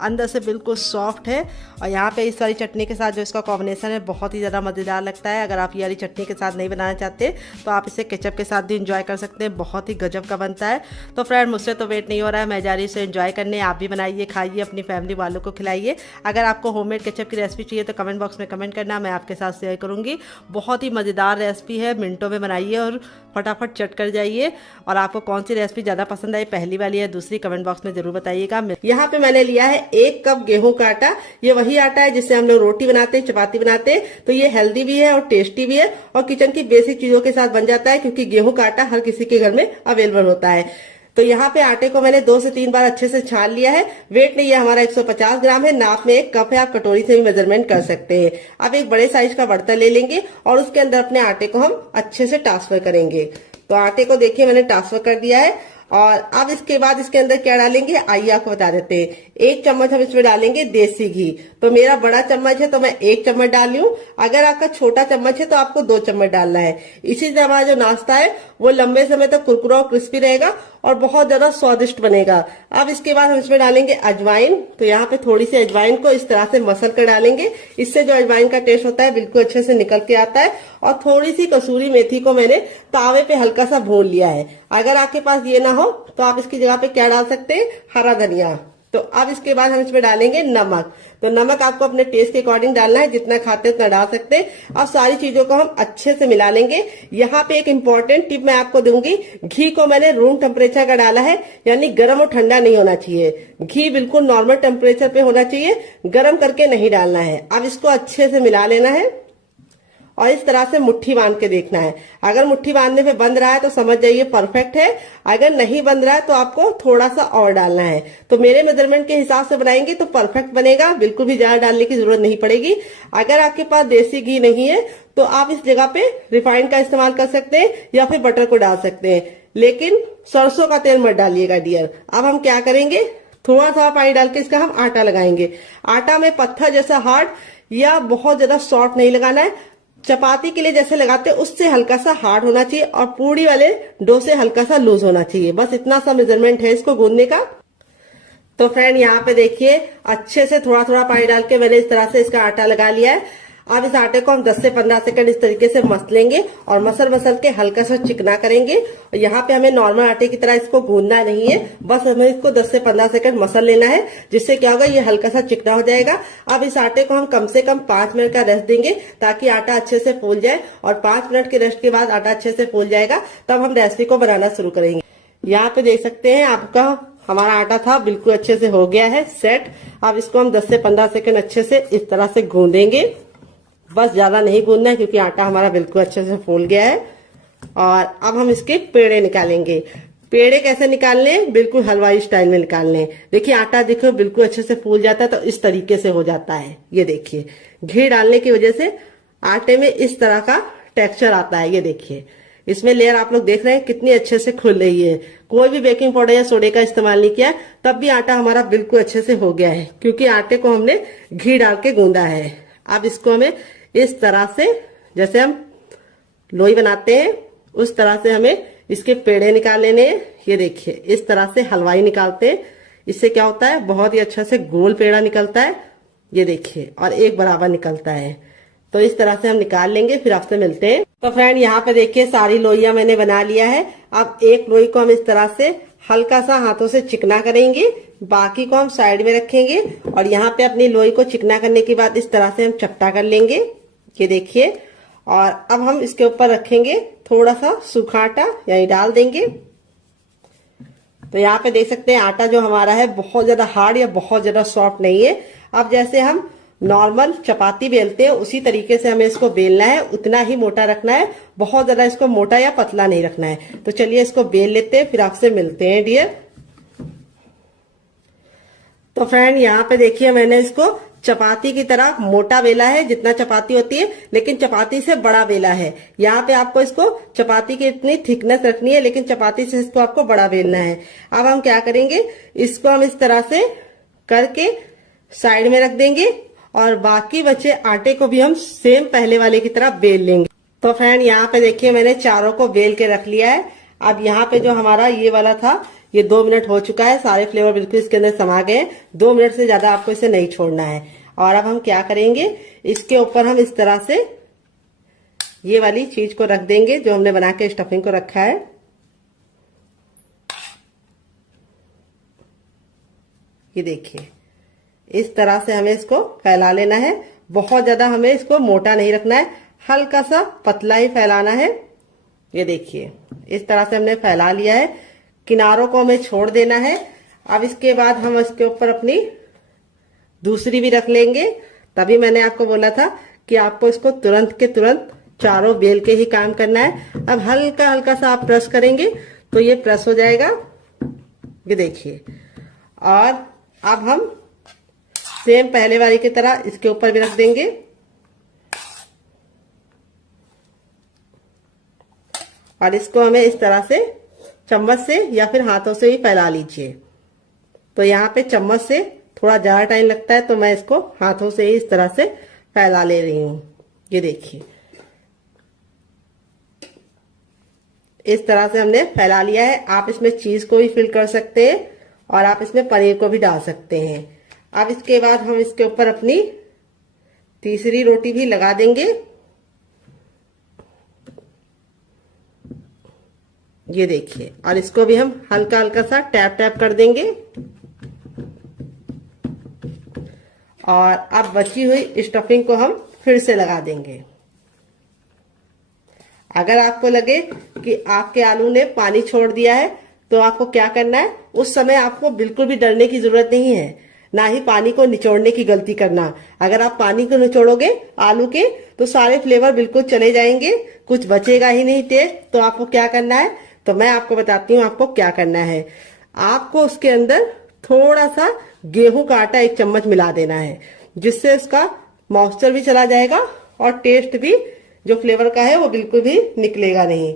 अंदर से बिल्कुल सॉफ्ट है। और यहाँ पे इस वाली चटनी के साथ जो इसका कॉम्बिनेशन है बहुत ही ज़्यादा मज़ेदार लगता है। अगर आप ये वाली चटनी के साथ नहीं बनाना चाहते तो आप इसे केचप के साथ भी इंजॉय कर सकते हैं, बहुत ही गजब का बनता है। तो फ्रेंड मुझसे तो वेट नहीं हो रहा है, मैं जा रही हूँ इसे एंजॉय करने। आप भी बनाइए, खाइए, अपनी फैमिली वालों को खिलाइए। अगर आपको होममेड केचप की रेसिपी चाहिए तो कमेंट बॉक्स में कमेंट करना, मैं आपके साथ शेयर करूँगी। बहुत ही मज़ेदार रेसिपी है, मिनटों में बनाइए और फटाफट चट कर जाइए। और आपको कौन सी रेसिपी ज़्यादा पसंद आई, पहली वाली या दूसरी, कमेंट बॉक्स में ज़रूर बताइएगा। यहाँ पे मैंने लिया है 1 कप गेहूं का आटा। ये वही आटा है जिससे हम लोग रोटी बनाते हैं, चपाती बनाते हैं। तो ये हेल्दी भी है और टेस्टी भी है और किचन की बेसिक चीजों के साथ बन जाता है, क्योंकि गेहूं का आटा हर किसी के घर में अवेलेबल होता है। तो यहाँ पे आटे को मैंने 2 से 3 बार अच्छे से छान लिया है। वेट नहीं है हमारा 150 ग्राम है, नाप में 1 कप है, आप कटोरी से भी मेजरमेंट कर सकते हैं। अब एक बड़े साइज का बर्तन ले लेंगे और उसके अंदर अपने आटे को हम अच्छे से ट्रांसफर करेंगे। तो आटे को देखिए मैंने ट्रांसफर कर दिया है। और अब इसके बाद इसके अंदर क्या डालेंगे आइए आपको बता देते हैं। 1 चम्मच हम इसमें डालेंगे देसी घी। तो मेरा बड़ा चम्मच है तो मैं 1 चम्मच डाल रही हूँ। अगर आपका छोटा चम्मच है तो आपको 2 चम्मच डालना है। इसी से हमारा जो नाश्ता है वो लंबे समय तक कुरकुरा और क्रिस्पी रहेगा और बहुत ज्यादा स्वादिष्ट बनेगा। अब इसके बाद हम इसमें डालेंगे अजवाइन। तो यहाँ पे थोड़ी सी अजवाइन को इस तरह से मसल कर डालेंगे, इससे जो अजवाइन का टेस्ट होता है बिल्कुल अच्छे से निकल के आता है। और थोड़ी सी कसूरी मेथी को मैंने तावे पे हल्का सा भून लिया है। अगर आपके पास ये ना हो तो आप इसकी जगह पे क्या डाल सकते हैं, हरा धनिया। तो अब इसके बाद हम इसमें डालेंगे नमक। तो नमक आपको अपने टेस्ट के अकॉर्डिंग डालना है, जितना खाते हैं उतना डाल सकते हैं। अब सारी चीजों को हम अच्छे से मिला लेंगे। यहाँ पे एक इम्पोर्टेंट टिप मैं आपको दूंगी, घी को मैंने रूम टेम्परेचर का डाला है, यानी गर्म और ठंडा नहीं होना चाहिए। घी बिल्कुल नॉर्मल टेम्परेचर पे होना चाहिए, गर्म करके नहीं डालना है। अब इसको अच्छे से मिला लेना है और इस तरह से मुट्ठी बांध के देखना है। अगर मुट्ठी बांधने पे बंध रहा है तो समझ जाइए परफेक्ट है, अगर नहीं बंध रहा है तो आपको थोड़ा सा और डालना है। तो मेरे मेजरमेंट के हिसाब से बनाएंगे तो परफेक्ट बनेगा, बिल्कुल भी ज्यादा डालने की जरूरत नहीं पड़ेगी। अगर आपके पास देसी घी नहीं है तो आप इस जगह पे रिफाइंड का इस्तेमाल कर सकते हैं या फिर बटर को डाल सकते हैं, लेकिन सरसों का तेल मत डालिएगा डियर। अब हम क्या करेंगे, थोड़ा सा पानी डाल के इसका हम आटा लगाएंगे। आटा में पत्थर जैसा हार्ड या बहुत ज्यादा सॉफ्ट नहीं लगाना है, चपाती के लिए जैसे लगाते हैं उससे हल्का सा हार्ड होना चाहिए और पूड़ी वाले डो से हल्का सा लूज होना चाहिए। बस इतना सा मेजरमेंट है इसको गूंदने का। तो फ्रेंड यहाँ पे देखिए अच्छे से थोड़ा थोड़ा पानी डाल के मैंने इस तरह से इसका आटा लगा लिया है। अब इस आटे को हम 10 से 15 सेकंड इस तरीके से मसलेंगे और मसल के हल्का सा चिकना करेंगे। और यहाँ पे हमें नॉर्मल आटे की तरह इसको गूंदना नहीं है, बस हमें इसको 10 से 15 सेकंड मसल लेना है, जिससे क्या होगा ये हल्का सा चिकना हो जाएगा। अब इस आटे को हम कम से कम 5 मिनट का रेस्ट देंगे ताकि आटा अच्छे से फूल जाए। और 5 मिनट के रेस्ट के बाद आटा अच्छे से फूल जाएगा तब हम रेसिपी को बनाना शुरू करेंगे। यहाँ पे देख सकते हैं आपका हमारा आटा था बिल्कुल अच्छे से हो गया है सेट। अब इसको हम 10 से 15 सेकंड अच्छे से इस तरह से गूंदेंगे, बस ज्यादा नहीं गूंदना है क्योंकि आटा हमारा बिल्कुल अच्छे से फूल गया है। और अब हम इसके पेड़े निकालेंगे। पेड़े कैसे निकालने हैं, बिल्कुल हलवाई स्टाइल में निकालने हैं। देखिए आटा देखो बिल्कुल अच्छे से फूल जाता है तो इस तरीके से हो जाता है। ये देखिए घी डालने की वजह से आटे में इस तरह का टेक्सचर आता है। ये देखिए इसमें लेयर आप लोग देख रहे हैं कितनी अच्छे से खुल रही है। कोई भी बेकिंग पाउडर या सोडे का इस्तेमाल नहीं किया, तब भी आटा हमारा बिल्कुल अच्छे से हो गया है, क्योंकि आटे को हमने घी डाल के गूंदा है। अब इसको हमें इस तरह से, जैसे हम लोई बनाते हैं उस तरह से हमें इसके पेड़े निकाल लेने हैं। ये देखिए इस तरह से हलवाई निकालते हैं, इससे क्या होता है बहुत ही अच्छा से गोल पेड़ा निकलता है। ये देखिए, और एक बराबर निकलता है। तो इस तरह से हम निकाल लेंगे, फिर आपसे मिलते हैं। तो फ्रेंड यहाँ पे देखिए सारी लोइयां मैंने बना लिया है। अब एक लोई को हम इस तरह से हल्का सा हाथों से चिकना करेंगे, बाकी को हम साइड में रखेंगे। और यहाँ पे अपनी लोई को चिकना करने के बाद इस तरह से हम चपटा कर लेंगे। ये देखिए, और अब हम इसके ऊपर रखेंगे थोड़ा सा सूखा आटा, यही डाल देंगे। तो यहाँ पे देख सकते हैं आटा जो हमारा है बहुत ज्यादा हार्ड या बहुत ज्यादा सॉफ्ट नहीं है। अब जैसे हम नॉर्मल चपाती बेलते हैं उसी तरीके से हमें इसको बेलना है, उतना ही मोटा रखना है, बहुत ज्यादा इसको मोटा या पतला नहीं रखना है। तो चलिए इसको बेल लेते हैं, फिर आपसे मिलते हैं डियर। तो फ्रेंड यहाँ पे देखिए मैंने इसको चपाती की तरह मोटा बेला है, जितना चपाती होती है, लेकिन चपाती से बड़ा बेला है। यहाँ पे आपको इसको चपाती की इतनी थिकनेस रखनी है, लेकिन चपाती से इसको आपको बड़ा बेलना है। अब हम क्या करेंगे, इसको हम इस तरह से करके साइड में रख देंगे और बाकी बचे आटे को भी हम सेम पहले वाले की तरह बेल लेंगे। तो फ्रेंड यहाँ पे देखिए मैंने चारों को बेल के रख लिया है। अब यहाँ पे जो हमारा ये वाला था, ये 2 मिनट हो चुका है, सारे फ्लेवर बिल्कुल इसके अंदर समा गए हैं। 2 मिनट से ज्यादा आपको इसे नहीं छोड़ना है। और अब हम क्या करेंगे, इसके ऊपर हम इस तरह से ये वाली चीज को रख देंगे जो हमने बना के स्टफिंग को रखा है। ये देखिए इस तरह से हमें इसको फैला लेना है। बहुत ज्यादा हमें इसको मोटा नहीं रखना है, हल्का सा पतला ही फैलाना है। ये देखिए इस तरह से हमने फैला लिया है, किनारों को हमें छोड़ देना है। अब इसके बाद हम इसके ऊपर अपनी दूसरी भी रख लेंगे। तभी मैंने आपको बोला था कि आपको इसको तुरंत के तुरंत चारों बेल के ही काम करना है। अब हल्का हल्का सा आप प्रेस करेंगे तो ये प्रेस हो जाएगा। ये देखिए, और अब हम सेम पहले वाली की तरह इसके ऊपर भी रख देंगे। और इसको हमें इस तरह से चम्मच से या फिर हाथों से ही फैला लीजिए। तो यहाँ पे चम्मच से थोड़ा ज्यादा टाइम लगता है, तो मैं इसको हाथों से ही इस तरह से फैला ले रही हूँ। ये देखिए इस तरह से हमने फैला लिया है। आप इसमें चीज को भी फिल कर सकते हैं और आप इसमें पनीर को भी डाल सकते हैं। अब इसके बाद हम इसके ऊपर अपनी तीसरी रोटी भी लगा देंगे। ये देखिए, और इसको भी हम हल्का हल्का सा टैप टैप कर देंगे। और अब बची हुई स्टफिंग को हम फिर से लगा देंगे। अगर आपको लगे कि आपके आलू ने पानी छोड़ दिया है तो आपको क्या करना है, उस समय आपको बिल्कुल भी डरने की जरूरत नहीं है, ना ही पानी को निचोड़ने की गलती करना। अगर आप पानी को निचोड़ोगे आलू के तो सारे फ्लेवर बिल्कुल चले जाएंगे, कुछ बचेगा ही नहीं टेस्ट। तो आपको क्या करना है, तो मैं आपको बताती हूँ आपको क्या करना है। आपको उसके अंदर थोड़ा सा गेहूं का आटा 1 चम्मच मिला देना है, जिससे उसका मॉइस्चर भी चला जाएगा और टेस्ट भी जो फ्लेवर का है वो बिल्कुल भी निकलेगा नहीं।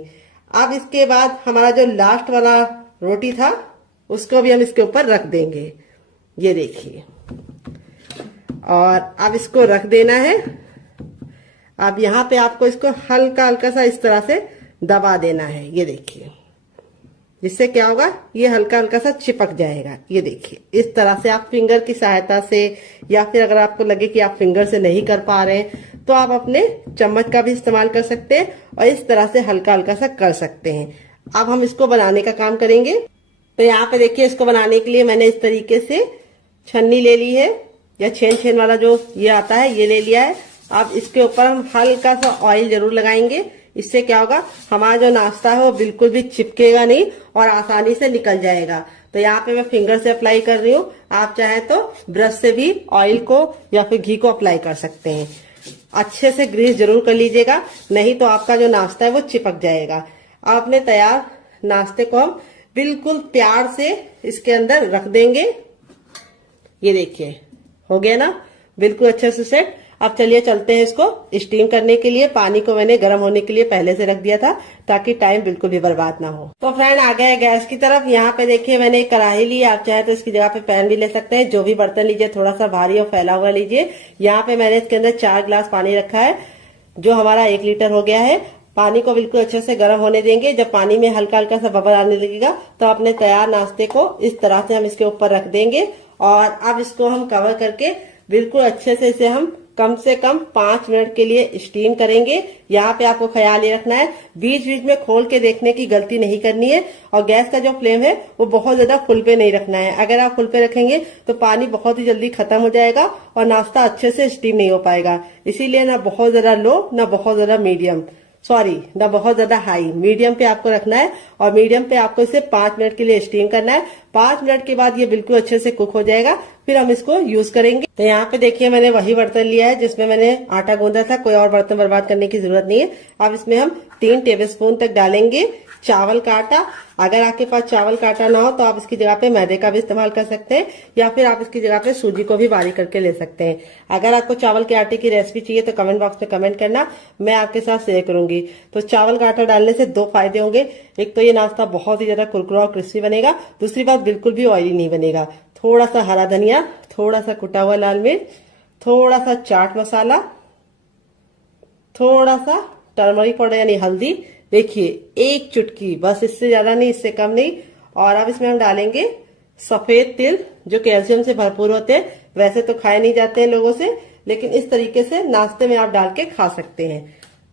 अब इसके बाद हमारा जो लास्ट वाला रोटी था उसको भी हम इसके ऊपर रख देंगे। ये देखिए, और अब इसको रख देना है। अब यहाँ पे आपको इसको हल्का हल्का सा इस तरह से दबा देना है। ये देखिए, जिससे क्या होगा, ये हल्का हल्का सा चिपक जाएगा। ये देखिए, इस तरह से आप फिंगर की सहायता से, या फिर अगर आपको लगे कि आप फिंगर से नहीं कर पा रहे हैं तो आप अपने चम्मच का भी इस्तेमाल कर सकते हैं और इस तरह से हल्का हल्का सा कर सकते हैं। अब हम इसको बनाने का काम करेंगे। तो यहाँ पे देखिए, इसको बनाने के लिए मैंने इस तरीके से छन्नी ले ली है, या छेन वाला जो ये आता है ये ले लिया है। अब इसके ऊपर हम हल्का सा ऑयल जरूर लगाएंगे। इससे क्या होगा, हमारा जो नाश्ता है वो बिल्कुल भी चिपकेगा नहीं और आसानी से निकल जाएगा। तो यहाँ पे मैं फिंगर से अप्लाई कर रही हूँ, आप चाहे तो ब्रश से भी ऑयल को या फिर घी को अप्लाई कर सकते हैं। अच्छे से ग्रीस जरूर कर लीजिएगा, नहीं तो आपका जो नाश्ता है वो चिपक जाएगा। अब अपने तैयार नाश्ते को हम बिल्कुल प्यार से इसके अंदर रख देंगे। ये देखिए, हो गया ना बिल्कुल अच्छे से सेट। अब चलिए चलते हैं इसको स्टीम करने के लिए। पानी को मैंने गर्म होने के लिए पहले से रख दिया था ताकि टाइम बिल्कुल भी बर्बाद ना हो। तो फ्रेंड आ गए गैस की तरफ। यहाँ पे देखिए मैंने एक कढ़ाई ली, आप चाहे तो इसकी जगह पे पैन भी ले सकते हैं। जो भी बर्तन लीजिए थोड़ा सा भारी और फैला हुआ लीजिए। यहाँ पे मैंने इसके अंदर 4 गिलास पानी रखा है जो हमारा 1 लीटर हो गया है। पानी को बिल्कुल अच्छे से गर्म होने देंगे। जब पानी में हल्का हल्का सा बबल आने लगेगा तो अपने तैयार नाश्ते को इस तरह से हम इसके ऊपर रख देंगे और अब इसको हम कवर करके बिल्कुल अच्छे से इसे हम कम से कम 5 मिनट के लिए स्टीम करेंगे। यहाँ पे आपको ख्याल ये रखना है बीच बीच में खोल के देखने की गलती नहीं करनी है और गैस का जो फ्लेम है वो बहुत ज्यादा फुल पे नहीं रखना है। अगर आप फुल पे रखेंगे तो पानी बहुत ही जल्दी खत्म हो जाएगा और नाश्ता अच्छे से स्टीम नहीं हो पाएगा। इसीलिए ना बहुत ज्यादा लो ना बहुत ज्यादा मीडियम, सॉरी ना बहुत ज्यादा हाई, मीडियम पे आपको रखना है और मीडियम पे आपको इसे 5 मिनट के लिए स्टीम करना है। 5 मिनट के बाद ये बिल्कुल अच्छे से कुक हो जाएगा, फिर हम इसको यूज करेंगे। तो यहाँ पे देखिए मैंने वही बर्तन लिया है जिसमें मैंने आटा गूंदा था, कोई और बर्तन बर्बाद करने की जरूरत नहीं है। अब इसमें हम 3 टेबलस्पून तक डालेंगे चावल का आटा। अगर आपके पास चावल का आटा ना हो तो आप इसकी जगह पे मैदे का भी इस्तेमाल कर सकते हैं या फिर आप इसकी जगह पे सूजी को भी बारीक करके ले सकते हैं। अगर आपको चावल के आटे की रेसिपी चाहिए तो कमेंट बॉक्स में कमेंट करना, मैं आपके साथ शेयर करूंगी। तो चावल का आटा डालने से 2 फायदे होंगे। एक तो ये नाश्ता बहुत ही ज्यादा कुरकुरा और क्रिस्पी बनेगा, दूसरी बात बिल्कुल भी ऑयली नहीं बनेगा। थोड़ा सा हरा धनिया, थोड़ा सा कुटा हुआ लाल मिर्च, थोड़ा सा चाट मसाला, थोड़ा सा टर्मरिक पाउडर यानी हल्दी, देखिए 1 चुटकी, बस इससे ज्यादा नहीं, इससे कम नहीं। और अब इसमें हम डालेंगे सफेद तिल जो कैल्शियम से भरपूर होते हैं। वैसे तो खाए नहीं जाते हैं लोगों से, लेकिन इस तरीके से नाश्ते में आप डाल के खा सकते हैं।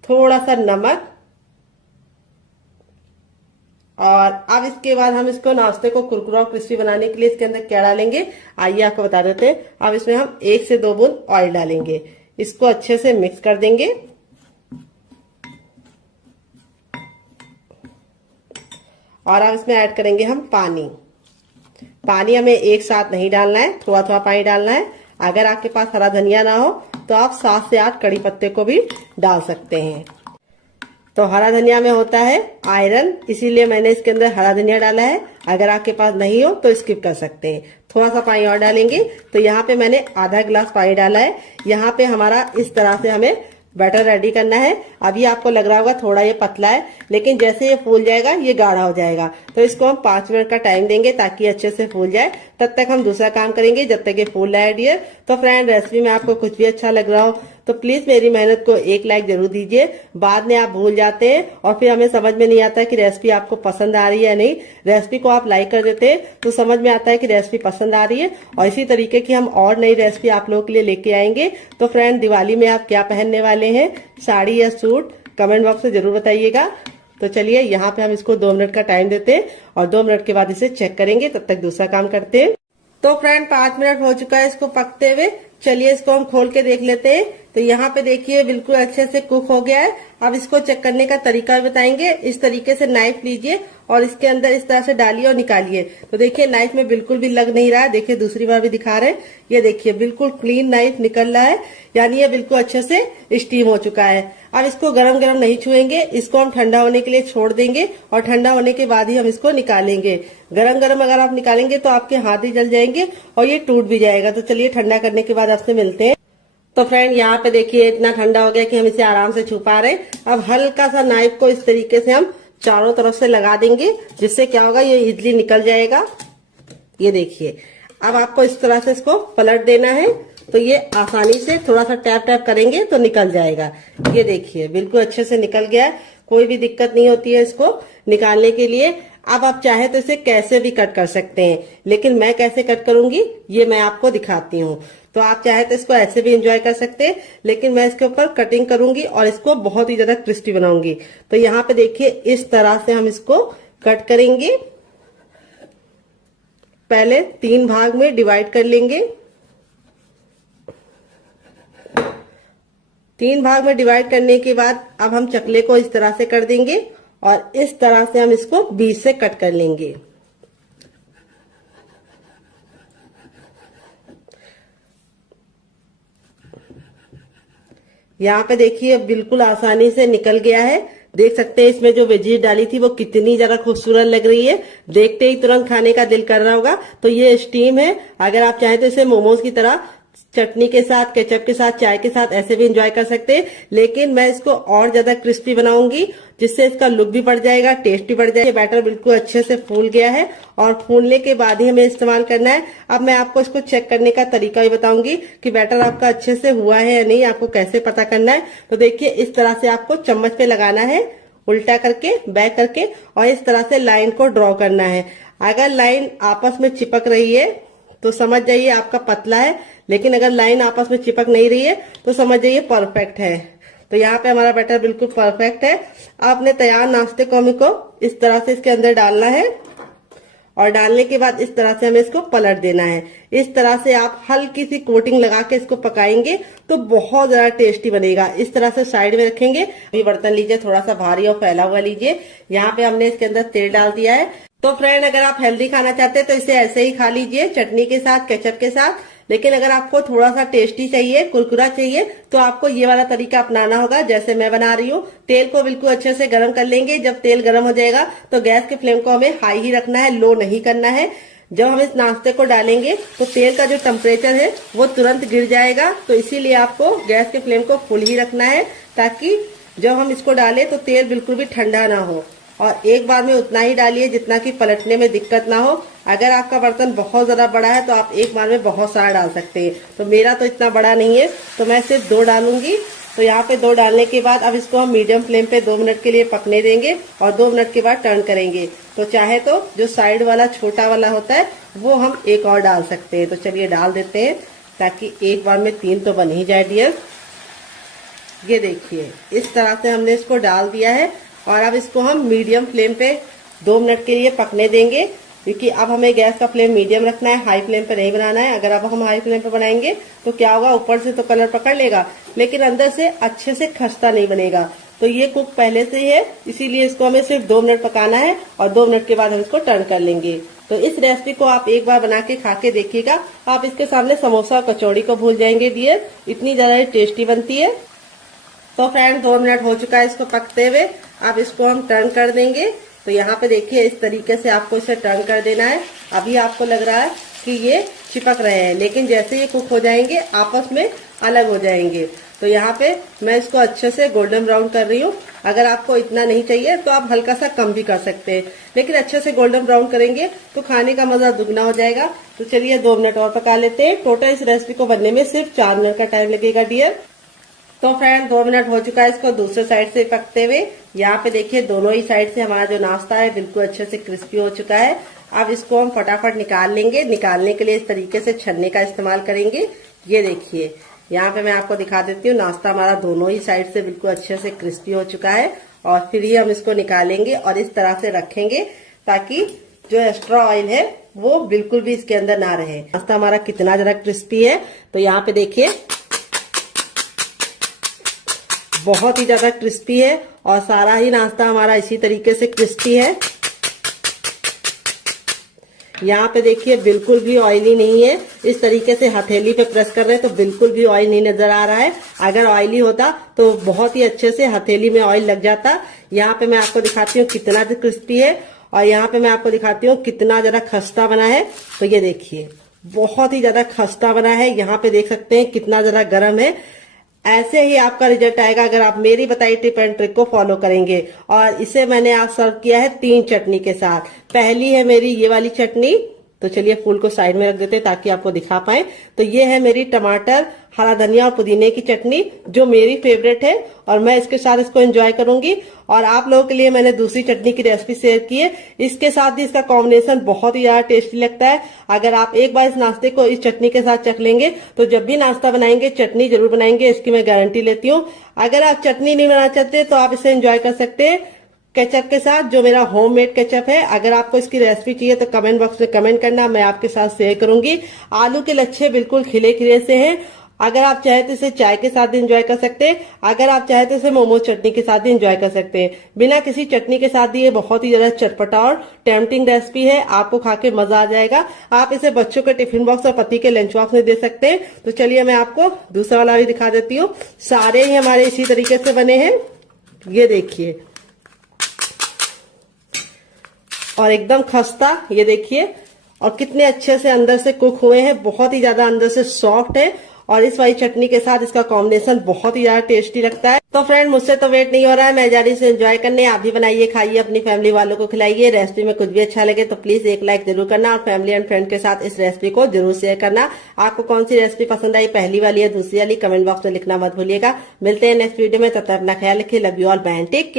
थोड़ा सा नमक और अब इसके बाद हम इसको नाश्ते को कुरकुरा और क्रिस्पी बनाने के लिए इसके अंदर क्या डालेंगे आइए आपको बता देते हैं। अब इसमें हम 1 से 2 बूंद ऑयल डालेंगे, इसको अच्छे से मिक्स कर देंगे और अब इसमें ऐड करेंगे हम पानी। पानी हमें एक साथ नहीं डालना है, थोड़ा थोड़ा पानी डालना है। अगर आपके पास हरा धनिया ना हो तो आप 7 से 8 कड़ी पत्ते को भी डाल सकते हैं। तो हरा धनिया में होता है आयरन, इसीलिए मैंने इसके अंदर हरा धनिया डाला है। अगर आपके पास नहीं हो तो स्किप कर सकते हैं। थोड़ा सा पानी और डालेंगे। तो यहाँ पे मैंने आधा गिलास पानी डाला है। यहाँ पे हमारा इस तरह से हमें बैटर रेडी करना है। अभी आपको लग रहा होगा थोड़ा ये पतला है, लेकिन जैसे ये फूल जाएगा ये गाढ़ा हो जाएगा। तो इसको हम 5 मिनट का टाइम देंगे ताकि अच्छे से फूल जाए। तब तक हम दूसरा काम करेंगे जब तक ये फूल रहा है डियर। तो फ्रेंड रेसिपी में आपको कुछ भी अच्छा लग रहा हो तो प्लीज मेरी मेहनत को 1 लाइक जरूर दीजिए। बाद में आप भूल जाते हैं और फिर हमें समझ में नहीं आता कि रेसिपी आपको पसंद आ रही है या नहीं। रेसिपी को आप लाइक कर देते हैं तो समझ में आता है कि रेसिपी पसंद आ रही है और इसी तरीके की हम और नई रेसिपी आप लोगों के लिए लेके आएंगे। तो फ्रेंड दिवाली में आप क्या पहनने वाले हैं, साड़ी या सूट, कमेंट बॉक्स में जरूर बताइएगा। तो चलिए यहाँ पे हम इसको 2 मिनट का टाइम देते हैं और 2 मिनट के बाद इसे चेक करेंगे। तब तक दूसरा काम करते हैं। तो फ्रेंड 5 मिनट हो चुका है इसको पकते हुए। चलिए इसको हम खोल के देख लेते हैं। तो यहाँ पे देखिए बिल्कुल अच्छे से कुक हो गया है। अब इसको चेक करने का तरीका भी बताएंगे। इस तरीके से नाइफ लीजिए और इसके अंदर इस तरह से डालिए और निकालिए। तो देखिए नाइफ में बिल्कुल भी लग नहीं रहा है। देखिए दूसरी बार भी दिखा रहे हैं, ये देखिए बिल्कुल क्लीन नाइफ निकल रहा है, यानी ये बिल्कुल अच्छे से स्टीम हो चुका है। अब इसको गरम गरम नहीं छुएंगे, इसको हम ठंडा होने के लिए छोड़ देंगे और ठंडा होने के बाद ही हम इसको निकालेंगे। गरम गरम अगर आप निकालेंगे तो आपके हाथ ही जल जाएंगे और ये टूट भी जाएगा। तो चलिए ठंडा करने के बाद आपसे मिलते हैं। तो फ्रेंड यहाँ पे देखिए इतना ठंडा हो गया कि हम इसे आराम से छू पा रहे हैं। अब हल्का सा नाइफ को इस तरीके से हम चारों तरफ से लगा देंगे, जिससे क्या होगा ये इजली निकल जाएगा। ये देखिए अब आपको इस तरह से इसको पलट देना है तो ये आसानी से थोड़ा सा टैप टैप करेंगे तो निकल जाएगा। ये देखिए बिल्कुल अच्छे से निकल गया, कोई भी दिक्कत नहीं होती है इसको निकालने के लिए। अब आप चाहे तो इसे कैसे भी कट कर सकते हैं, लेकिन मैं कैसे कट करूंगी ये मैं आपको दिखाती हूँ। तो आप चाहे तो इसको ऐसे भी एंजॉय कर सकते हैं, लेकिन मैं इसके ऊपर कटिंग करूंगी और इसको बहुत ही ज्यादा क्रिस्पी बनाऊंगी। तो यहाँ पे देखिए इस तरह से हम इसको कट करेंगे। पहले 3 भाग में डिवाइड कर लेंगे। 3 भाग में डिवाइड करने के बाद अब हम चकले को इस तरह से कर देंगे और इस तरह से हम इसको बीच से कट कर लेंगे। यहाँ पे देखिए बिल्कुल आसानी से निकल गया है। देख सकते हैं इसमें जो वेजीज डाली थी वो कितनी ज्यादा खूबसूरत लग रही है। देखते ही तुरंत खाने का दिल कर रहा होगा। तो ये स्टीम है। अगर आप चाहें तो इसे मोमोज की तरह चटनी के साथ, केचप के साथ, चाय के साथ ऐसे भी एंजॉय कर सकते हैं। लेकिन मैं इसको और ज्यादा क्रिस्पी बनाऊंगी, जिससे इसका लुक भी बढ़ जाएगा, टेस्ट भी बढ़ जाएगा। बैटर बिल्कुल अच्छे से फूल गया है और फूलने के बाद ही हमें इस्तेमाल करना है। अब मैं आपको इसको चेक करने का तरीका भी बताऊंगी कि बैटर आपका अच्छे से हुआ है या नहीं, आपको कैसे पता करना है। तो देखिए, इस तरह से आपको चम्मच पे लगाना है, उल्टा करके, बैक करके, और इस तरह से लाइन को ड्रॉ करना है। अगर लाइन आपस में चिपक रही है तो समझ जाइए आपका पतला है, लेकिन अगर लाइन आपस में चिपक नहीं रही है तो समझ जाइए परफेक्ट है। तो यहाँ पे हमारा बैटर बिल्कुल परफेक्ट है। आपने तैयार नाश्ते को हमें को इस तरह से इसके अंदर डालना है और डालने के बाद इस तरह से हमें इसको पलट देना है। इस तरह से आप हल्की सी कोटिंग लगा के इसको पकाएंगे तो बहुत ज्यादा टेस्टी बनेगा। इस तरह से साइड में रखेंगे। अभी बर्तन लीजिए, थोड़ा सा भारी और फैला हुआ लीजिए। यहाँ पे हमने इसके अंदर तेल डाल दिया है। तो फ्रेंड, अगर आप हेल्दी खाना चाहते हैं तो इसे ऐसे ही खा लीजिए, चटनी के साथ, केचप के साथ। लेकिन अगर आपको थोड़ा सा टेस्टी चाहिए, कुरकुरा चाहिए, तो आपको ये वाला तरीका अपनाना होगा जैसे मैं बना रही हूँ। तेल को बिल्कुल अच्छे से गर्म कर लेंगे। जब तेल गर्म हो जाएगा तो गैस के फ्लेम को हमें हाई ही रखना है, लो नहीं करना है। जब हम इस नाश्ते को डालेंगे तो तेल का जो टेम्परेचर है वो तुरंत गिर जाएगा। तो इसीलिए आपको गैस के फ्लेम को फुल ही रखना है, ताकि जब हम इसको डालें तो तेल बिल्कुल भी ठंडा ना हो। और एक बार में उतना ही डालिए जितना कि पलटने में दिक्कत ना हो। अगर आपका बर्तन बहुत ज्यादा बड़ा है तो आप एक बार में बहुत सारा डाल सकते हैं। तो मेरा तो इतना बड़ा नहीं है, तो मैं सिर्फ 2 डालूंगी। तो यहाँ पे 2 डालने के बाद अब इसको हम मीडियम फ्लेम पे 2 मिनट के लिए पकने देंगे और 2 मिनट के बाद टर्न करेंगे। तो चाहे तो जो साइड वाला छोटा वाला होता है वो हम एक और डाल सकते हैं। तो चलिए डाल देते हैं, ताकि एक बार में 3 तो बन ही जाए डियर। ये देखिए, इस तरह से हमने इसको डाल दिया है और अब इसको हम मीडियम फ्लेम पे 2 मिनट के लिए पकने देंगे, क्योंकि अब हमें गैस का फ्लेम मीडियम रखना है, हाई फ्लेम पे नहीं बनाना है। अगर अब हम हाई फ्लेम पे बनाएंगे तो क्या होगा, ऊपर से तो कलर पकड़ लेगा लेकिन अंदर से अच्छे से खस्ता नहीं बनेगा। तो ये कुक पहले से ही है, इसीलिए इसको हमें सिर्फ 2 मिनट पकाना है और 2 मिनट के बाद हम इसको टर्न कर लेंगे। तो इस रेसिपी को आप एक बार बना के खा के देखिएगा, आप इसके सामने समोसा और कचौड़ी को भूल जाएंगे डियर, इतनी ज्यादा टेस्टी बनती है। तो फ्रेंड, 2 मिनट हो चुका है इसको पकते हुए। अब इसको हम टर्न कर देंगे। तो यहाँ पे देखिए, इस तरीके से आपको इसे टर्न कर देना है। अभी आपको लग रहा है कि ये चिपक रहे हैं, लेकिन जैसे ये कुक हो जाएंगे आपस में अलग हो जाएंगे। तो यहाँ पे मैं इसको अच्छे से गोल्डन ब्राउन कर रही हूँ। अगर आपको इतना नहीं चाहिए तो आप हल्का सा कम भी कर सकते हैं, लेकिन अच्छे से गोल्डन ब्राउन करेंगे तो खाने का मजा दुगना हो जाएगा। तो चलिए 2 मिनट और पका लेते हैं। टोटल इस रेसिपी को बनने में सिर्फ 4 मिनट का टाइम लगेगा डियर। तो फ्रेंड, 2 मिनट हो चुका है इसको दूसरे साइड से पकते हुए। यहाँ पे देखिए, दोनों ही साइड से हमारा जो नाश्ता है बिल्कुल अच्छे से क्रिस्पी हो चुका है। अब इसको हम फटाफट निकाल लेंगे। निकालने के लिए इस तरीके से छन्ने का इस्तेमाल करेंगे। ये देखिए, यहाँ पे मैं आपको दिखा देती हूँ, नाश्ता हमारा दोनों ही साइड से बिल्कुल अच्छे से क्रिस्पी हो चुका है। और फिर ही हम इसको निकालेंगे और इस तरह से रखेंगे, ताकि जो एक्स्ट्रा ऑयल है वो बिल्कुल भी इसके अंदर ना रहे। नाश्ता हमारा कितना ज्यादा क्रिस्पी है, तो यहाँ पे देखिए बहुत ही ज्यादा क्रिस्पी है और सारा ही नाश्ता हमारा इसी तरीके से क्रिस्पी है। यहाँ पे देखिए, बिल्कुल भी ऑयली नहीं है। इस तरीके से हथेली पे प्रेस कर रहे हैं तो बिल्कुल भी ऑयल नहीं नजर आ रहा है। अगर ऑयली होता तो बहुत ही अच्छे से हथेली में ऑयल लग जाता। यहाँ पे मैं आपको दिखाती हूँ कितना क्रिस्पी है और यहाँ पे मैं आपको दिखाती हूँ कितना ज्यादा खस्ता बना है। तो ये देखिए, बहुत ही ज्यादा खस्ता बना है। यहाँ पे देख सकते हैं कितना ज्यादा गर्म है। ऐसे ही आपका रिजल्ट आएगा अगर आप मेरी बताई टिप एंड ट्रिक को फॉलो करेंगे। और इसे मैंने आज सर्व किया है 3 चटनी के साथ। पहली है मेरी ये वाली चटनी। तो चलिए फूल को साइड में रख देते हैं ताकि आपको दिखा पाए। तो ये है मेरी टमाटर, हरा धनिया और पुदीने की चटनी, जो मेरी फेवरेट है और मैं इसके साथ इसको एंजॉय करूंगी। और आप लोगों के लिए मैंने दूसरी चटनी की रेसिपी शेयर की है। इसके साथ भी इसका कॉम्बिनेशन बहुत ही ज्यादा टेस्टी लगता है। अगर आप एक बार इस नाश्ते को इस चटनी के साथ चख लेंगे तो जब भी नाश्ता बनाएंगे चटनी जरूर बनाएंगे, इसकी मैं गारंटी लेती हूँ। अगर आप चटनी नहीं बनाना चाहते तो आप इसे एंजॉय कर सकते हैं केचप के साथ, जो मेरा होममेड केचप है। अगर आपको इसकी रेसिपी चाहिए तो कमेंट बॉक्स में कमेंट करना, मैं आपके साथ शेयर करूंगी। आलू के लच्छे बिल्कुल खिले खिले से हैं। अगर आप चाहे तो इसे चाय के साथ एंजॉय कर सकते हैं। अगर आप चाहे तो इसे मोमो चटनी के साथ एंजॉय कर सकते हैं। बिना किसी चटनी के साथ ये बहुत ही ज्यादा चटपटा और टेम्पटिंग रेसिपी है। आपको खा के मजा आ जाएगा। आप इसे बच्चों के टिफिन बॉक्स और पति के लंच बॉक्स में दे सकते हैं। तो चलिए मैं आपको दूसरा वाला भी दिखा देती हूँ। सारे ही हमारे इसी तरीके से बने हैं। ये देखिए, और एकदम खस्ता, ये देखिए, और कितने अच्छे से अंदर से कुक हुए हैं। बहुत ही ज्यादा अंदर से सॉफ्ट है और इस वाली चटनी के साथ इसका कॉम्बिनेशन बहुत ही ज्यादा टेस्टी लगता है। तो फ्रेंड मुझसे तो वेट नहीं हो रहा है, मैं जा रही हूँ एंजॉय करने। आप भी बनाइए, खाइए, अपनी फैमिली वालों को खिलाइए। रेसिपी में कुछ भी अच्छा लगे तो प्लीज एक लाइक जरूर करना और फैमिली एंड फ्रेंड के साथ इस रेसिपी को जरूर शेयर करना। आपको कौन सी रेसिपी पसंद आई, पहली वाली या दूसरी वाली, कमेंट बॉक्स में लिखना मत भूलिएगा। मिलते हैं नेक्स्ट वीडियो में, तब तक अपना ख्याल रखिए। Love you all, bye, take care.